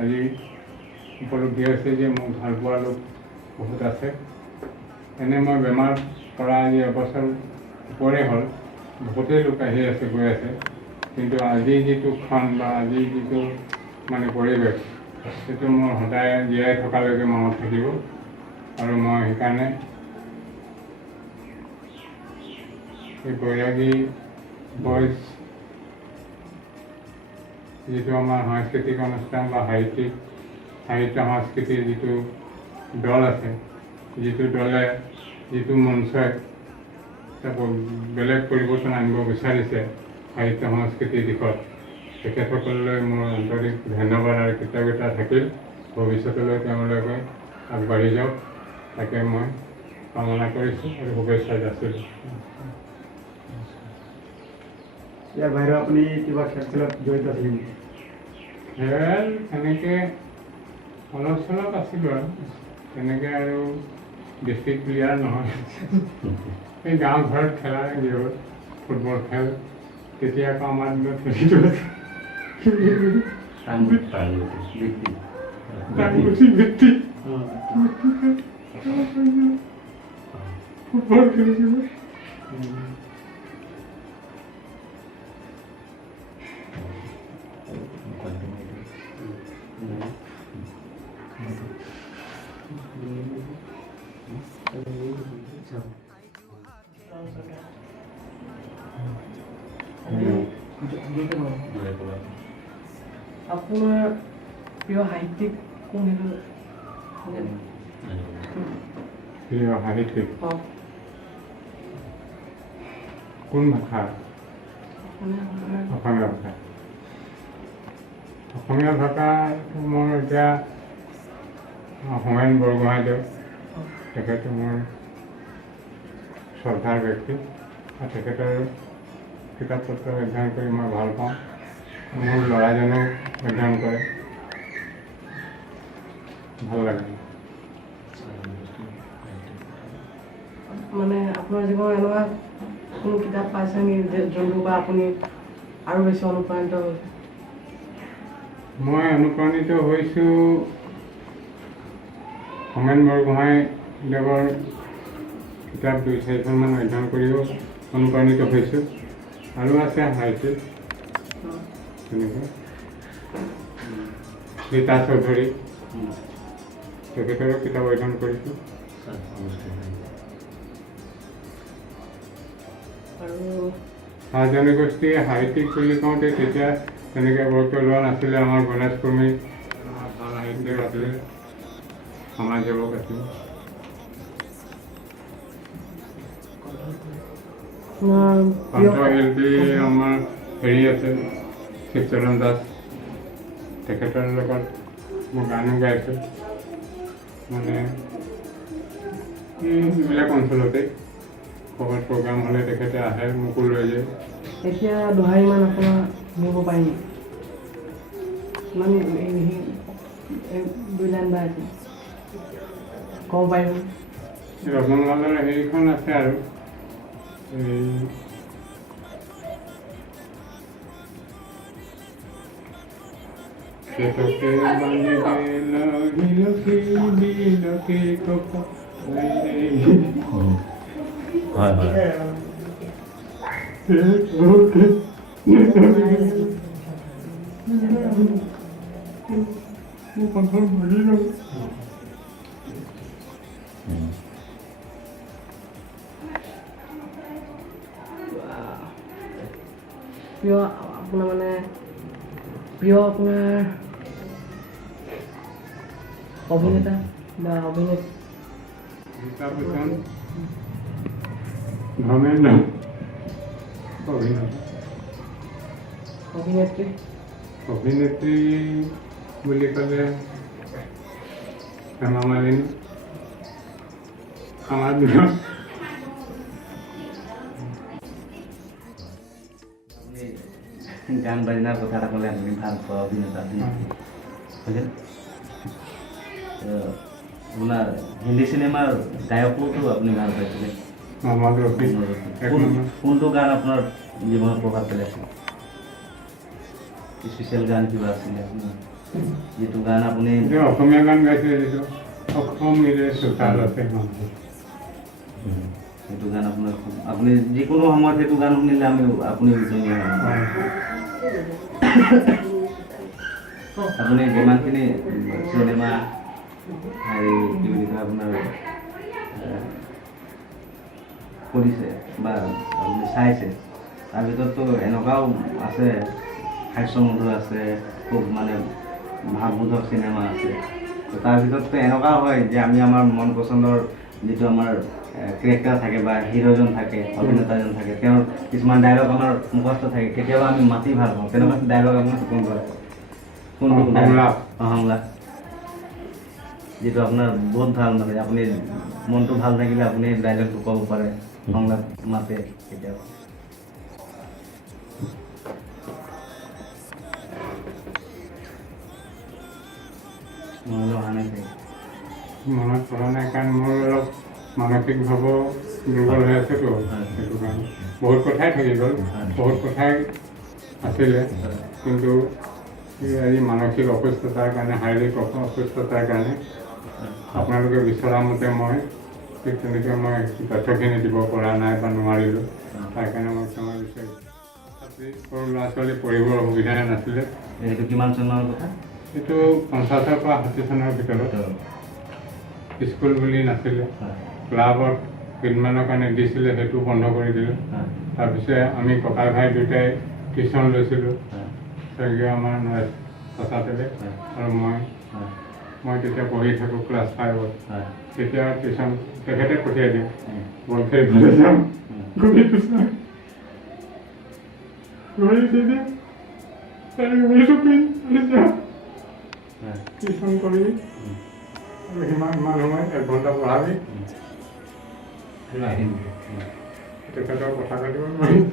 আজি উপলব্ধি হৈছে যে মোক ভাল পোৱা লোক বহুত আছে। এনে মই বেমাৰ পৰা আজি এবছৰ ওপৰে হ'ল, বহুতেই লোক আহি আছে গৈ আছে, কিন্তু আজি যিটো ক্ষণ বা আজি যিটো মানে পৰিৱেশ, সেইটো মোৰ সদায় জীয়াই থকালৈকে মনত থাকিব। আৰু মই সেইকাৰণে এই বৈৰাগী বইজ যিটো আমাৰ সাংস্কৃতিক অনুষ্ঠান বা সাহিত্য সংস্কৃতিৰ যিটো দল আছে, যিটো দলে যিটো মঞ্চই বেলেগ পৰিৱৰ্তন আনিব বিচাৰিছে সাহিত্য সংস্কৃতিৰ দিশত, তেখেতসকললৈ মোৰ আন্তৰিক ধন্যবাদ আৰু কৃতজ্ঞতা থাকিল। ভৱিষ্যতলৈ তেওঁলোকে আগবাঢ়ি যাওক, তাকে মই কামনা কৰিছোঁ আৰু শুভেচ্ছা যাচিলোঁ। ইয়াৰ বাহিৰে আপুনি কিবা খেল চেলত জড়িত আছিল নেকি? খেল তেনেকৈ অলপ চলপ আছিলোঁ আৰু তেনেকৈ আৰু ডিষ্ট্ৰিক্ট প্লেয়াৰ নহয়। এই গাঁও ঘৰত খেলা যিবোৰ ফুটবল খেল তেতিয়া আকৌ আমাৰ দিনত হেৰিটো আছে টাংগুটি বৃত্তি ফুটবল খেলিছিলোঁ আপোনাৰ প্ৰিয় সাহিত্যিক কোন সেইটো প্ৰিয় সাহিত্যিক কোন ভাষা অসমীয়া ভাষা অসমীয়া ভাষা মোৰ এতিয়া হোমেন বৰগোহাঁইদেউ তেখেতে মোৰ শ্ৰদ্ধাৰ ব্যক্তি আৰু তেখেতৰ কিতাপ পত্ৰ অধ্যয়ন কৰি মই ভাল পাওঁ মোৰ ল'ৰাজনেও অধ্যয়ন কৰে ভাল লাগে মানে আপোনাৰ জীৱনত এনেকুৱা কোনো কিতাপ পাইছে নেকি যোনটোৰ পৰা আপুনি আৰু বেছি অনুপ্ৰাণিত হৈছে মই অনুপ্ৰাণিত হৈছোঁ হোমেন বৰগোহাঁইদেৱৰ কিতাপ 2-4খনমান অধ্যয়ন কৰিও অনুপ্ৰাণিত হৈছোঁ আৰু আছে সাহিত্যিক তেনেকৈ ৰীতা চৌধুৰী তেখেতৰো কিতাপ অধ্যয়ন কৰিছোঁ আৰু চাহ জনগোষ্ঠীয়ে সাহিত্যিক বুলি কওঁতে তেতিয়া তেনেকৈ গুৰুত্ব লোৱা নাছিলে আমাৰ গণেশকৰ্মী ভাল সাহিত্যিক আছিলে সমাজ সেৱক আছিলে কণ্ঠশিল্পী আমাৰ হেৰি আছে শিৱচৰণ দাস তেখেতৰ লগত মই গানো গাইছোঁ মানে এইবিলাক অঞ্চলতে ক'ৰবাত প্ৰগ্ৰাম হ'লে তেখেতে আহে মোকো লৈ যায় এতিয়া দোহাৰিমান আপোনাৰ নিব পাৰি নেকি মানে দুই লাইন বা আছে ক'ব পাৰিব ৰতনলালৰ হেৰিখন আছে আৰু এই কেতকে বান্ধি লখি বিলকে কপা হয় হয় প্ৰিয় আপোনাৰ মানে প্ৰিয় আপোনাৰ অভিনেতা বা অভিনেত্ৰী অমিতাভ বচ্চন ধৰ্মেন্দ্ৰ অভিনেত্ৰী অভিনেত্ৰী বুলি ক'লে হেমা মালিনী আমাৰ দিনত গান বাজনাৰ কথা এটা ক'লে আপুনি ভাল পোৱা অভিনেতা হয়নে আপোনাৰ হিন্দী চিনেমাৰ গায়কোতো আপুনি গান পাইছিলে মহম্মদ ৰফি এক নম্বৰ কোনটো গান আপোনাৰ জীৱনত প্ৰভাৱ পেলাইছে স্পেচিয়েল গান কিবা আছিলে আপোনাৰ যিটো গান আপুনি এতিয়া অসমীয়া গান গাইছে যিটো অসমীৰে চোতালতে মানুহ সেইটো গান আপোনাৰ আপুনি যিকোনো সময়ত সেইটো গান শুনিলে আমি আপুনি উজনি হয় আপুনি যিমানখিনি চিনেমা হেৰি কি বুলি কয় আপোনাৰ কৰিছে বা আপুনি চাইছে তাৰ ভিতৰততো এনেকুৱাও আছে হাস্যমধুৰ আছে খুব মানে ভাৱবোধক চিনেমা আছে তাৰ ভিতৰততো এনেকুৱাও হয় যে আমি আমাৰ মন পচন্দৰ যিটো আমাৰ কেৰেক্টাৰ থাকে বা হিৰোজন থাকে অভিনেতাজন থাকে তেওঁৰ কিছুমান ডায়লগ আমাৰ মুখস্থ থাকে কেতিয়াবা আমি মাতি ভাল পাওঁ তেনেকুৱা ডায়লগ আপোনাৰ কোনটো আছে কোনটো সংলাপ যিটো আপোনাৰ বহুত ভাল মানে আপুনি মনটো ভাল থাকিলে আপুনি ডায়লগটো ক'ব পাৰে সংলাপ মাতে কেতিয়াবা মনলৈ অহা নাই চাগে মনত পৰা নাই কাৰণ মোৰ অলপ মানসিকভাৱেও দুৰ্বল হৈ আছেতো সেইটো কাৰণে বহুত কথাই থাকি গ'ল বহুত কথাই আছিলে কিন্তু এই মানসিক অসুস্থতাৰ কাৰণে শাৰীৰিক অসুস্থতাৰ কাৰণে আপোনালোকে বিচৰা মতে মই ঠিক তেনেকৈ মই তথ্যখিনি দিব পৰা নাই বা নোৱাৰিলোঁ তাৰ কাৰণে মই ক্ষমা বিচাৰিছোঁ সৰু ল'ৰা ছোৱালী পঢ়িবৰ সুবিধা নাছিলে এইটো কিমান চনৰ কথা এইটো 50 পৰা 60 চনৰ ভিতৰত স্কুল বুলি নাছিলে ক্লাবত কেইদিনমানৰ কাৰণে দিছিলে সেইটো বন্ধ কৰি দিলোঁ তাৰপিছত আমি ককাই ভাই দুটাই টিউশ্যন লৈছিলোঁ স্বৰ্গীয় আমাৰ সঁচাতে আৰু মই তেতিয়া পঢ়ি থাকোঁ ক্লাছ 5ত তেতিয়া টিউশ্যন তেখেতে পঠিয়াই দিওঁ বল খেলিবলৈ যাম টিউশ্যন কৰি আৰু সিমান সময় 1 ঘণ্টা পঢ়াবি তেখেতৰ কথা পাতিব নোৱাৰিম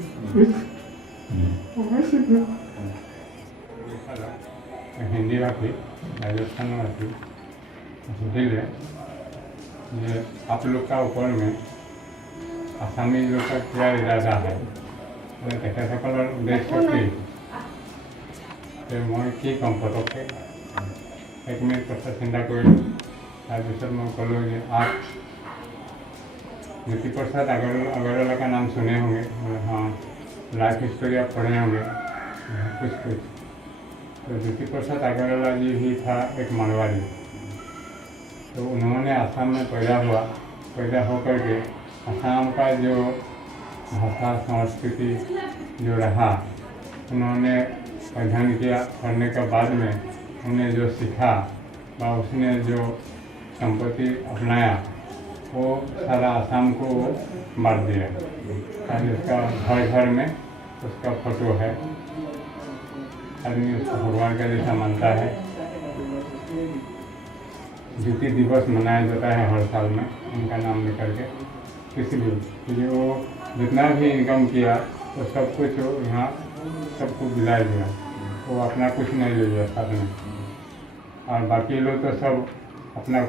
हिंदी भाषी राजस्थान वासी सुधीले ये आप लोग का ऊपर में आसामी लोग का क्या इरादा है তেখেতসকলৰ উদ্দেশ্য কি মই কি ক'ম পটককৈ 1 মিনিট কথা চিন্তা কৰিলোঁ তাৰপিছত মই ক'লোঁ যে आप ज्योति प्रसाद अग्रवाल का नाम सुने होंगे हाँ लाइफ हिस्टोरी आप पढ़े होंगे कुछ तो ज्योति प्रसाद अग्रवाल जी भी था एक मारवाड़ी तो उन्होंने असम में पैदा होकर के असम का जो भाषा संस्कृति जो रहा उन्होंने अध्ययन किया करने के बाद में उन्हें जो सीखा व उसने जो संपत्ति अपनाया वो सारा असम को बांट दिया और उसका घर में उसका फोटो है आदमी उसको भगवान का जैसा मानता है ज्योति दिवस मनाया जाता है हर साल में उनका नाम लेकर के किसी भी जो जितना भी इनकम किया वो सब कुछ यहाँ सबको दिला दिया वो अपना कुछ नहीं ले लिया साथ में और बाकी लोग तो सब अपना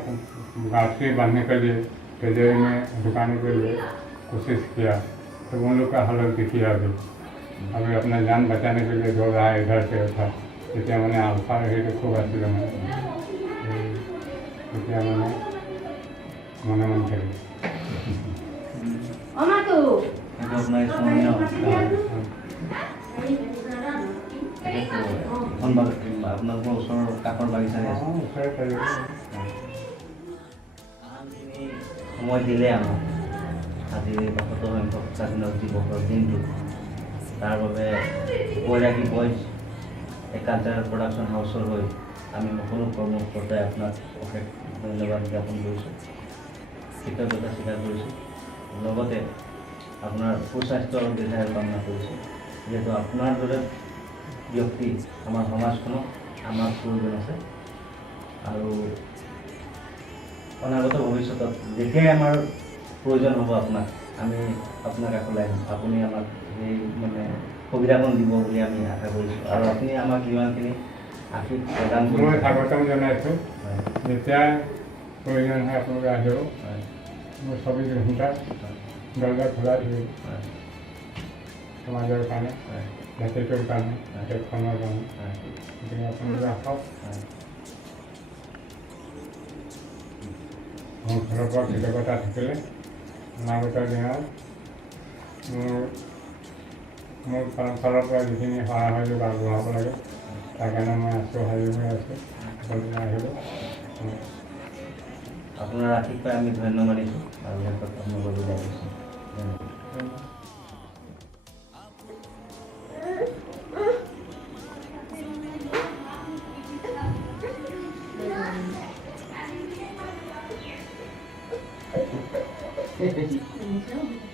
गांठी बांधने के लिए ट्रेजरी में दुकान के लिए कोशिश किया तो उन लोग का हालत देखिए अभी अपना जान बचाने के लिए दौड़ रहा है इधर से उधर তেতিয়া मैंने आल्फा रही तो खूब आसिल তেতিয়া मैंने मन मन खेली এইটো আপোনাৰ স্মৰণীয় আপোনালোকৰ ওচৰৰ কাষৰ বাগিচাৰে আছে সময় দিলে আমাক আজি ৭৫ সংখ্যক স্বাধীনতা দিৱসৰ দিনটো তাৰ বাবে বৈৰাগী বইজ এক কালচাৰেল প্ৰডাকশ্যন হাউচৰ হৈ আমি সকলো কৰ্মকৰ্তাই আপোনাক অশেষ ধন্যবাদ জ্ঞাপন কৰিছোঁ কৃতজ্ঞতা স্বীকাৰ কৰিছোঁ লগতে আপোনাৰ সুস্বাস্থ্য আৰু দীৰ্ঘায়ু কামনা কৰিছোঁ যিহেতু আপোনাৰ দৰে ব্যক্তি আমাৰ সমাজখনক আমাৰ প্ৰয়োজন আছে আৰু অনাগত ভৱিষ্যতত যেতিয়াই আমাৰ প্ৰয়োজন হ'ব আমি আপোনাক কাষলৈ আহিম আপুনি আমাক সেই মানে সুবিধাকণ দিব বুলি আমি আশা কৰিছোঁ আৰু আপুনি আমাক যিমানখিনি আশীষ প্ৰদান মই স্বাগতম জনাইছোঁ যেতিয়া প্ৰয়োজন হয় আপোনালোকে আহিব মোৰ 24 ঘণ্টা দৰজা খোলা থাকিব সমাজৰ কাৰণে জাতিটোৰ কাৰণে দেশখনৰ কাৰণে গতিকে আপোনালোকে আহক মোৰ ঘৰৰ পৰা কৃতজ্ঞতা থাকিলে অনাগত দিনত মোৰ ফালৰ পৰা যিখিনি সহায় সহযোগ আগবঢ়াব লাগে তাৰ কাৰণে মই আছোঁ সাজু হৈ আছোঁ সকলোৱে আহিব আপোনাৰ আশীষ পাই আমি ধন্য মানিছোঁ আৰু শেষত আপোনালোকৰ বিদায় দিছোঁ Thank you.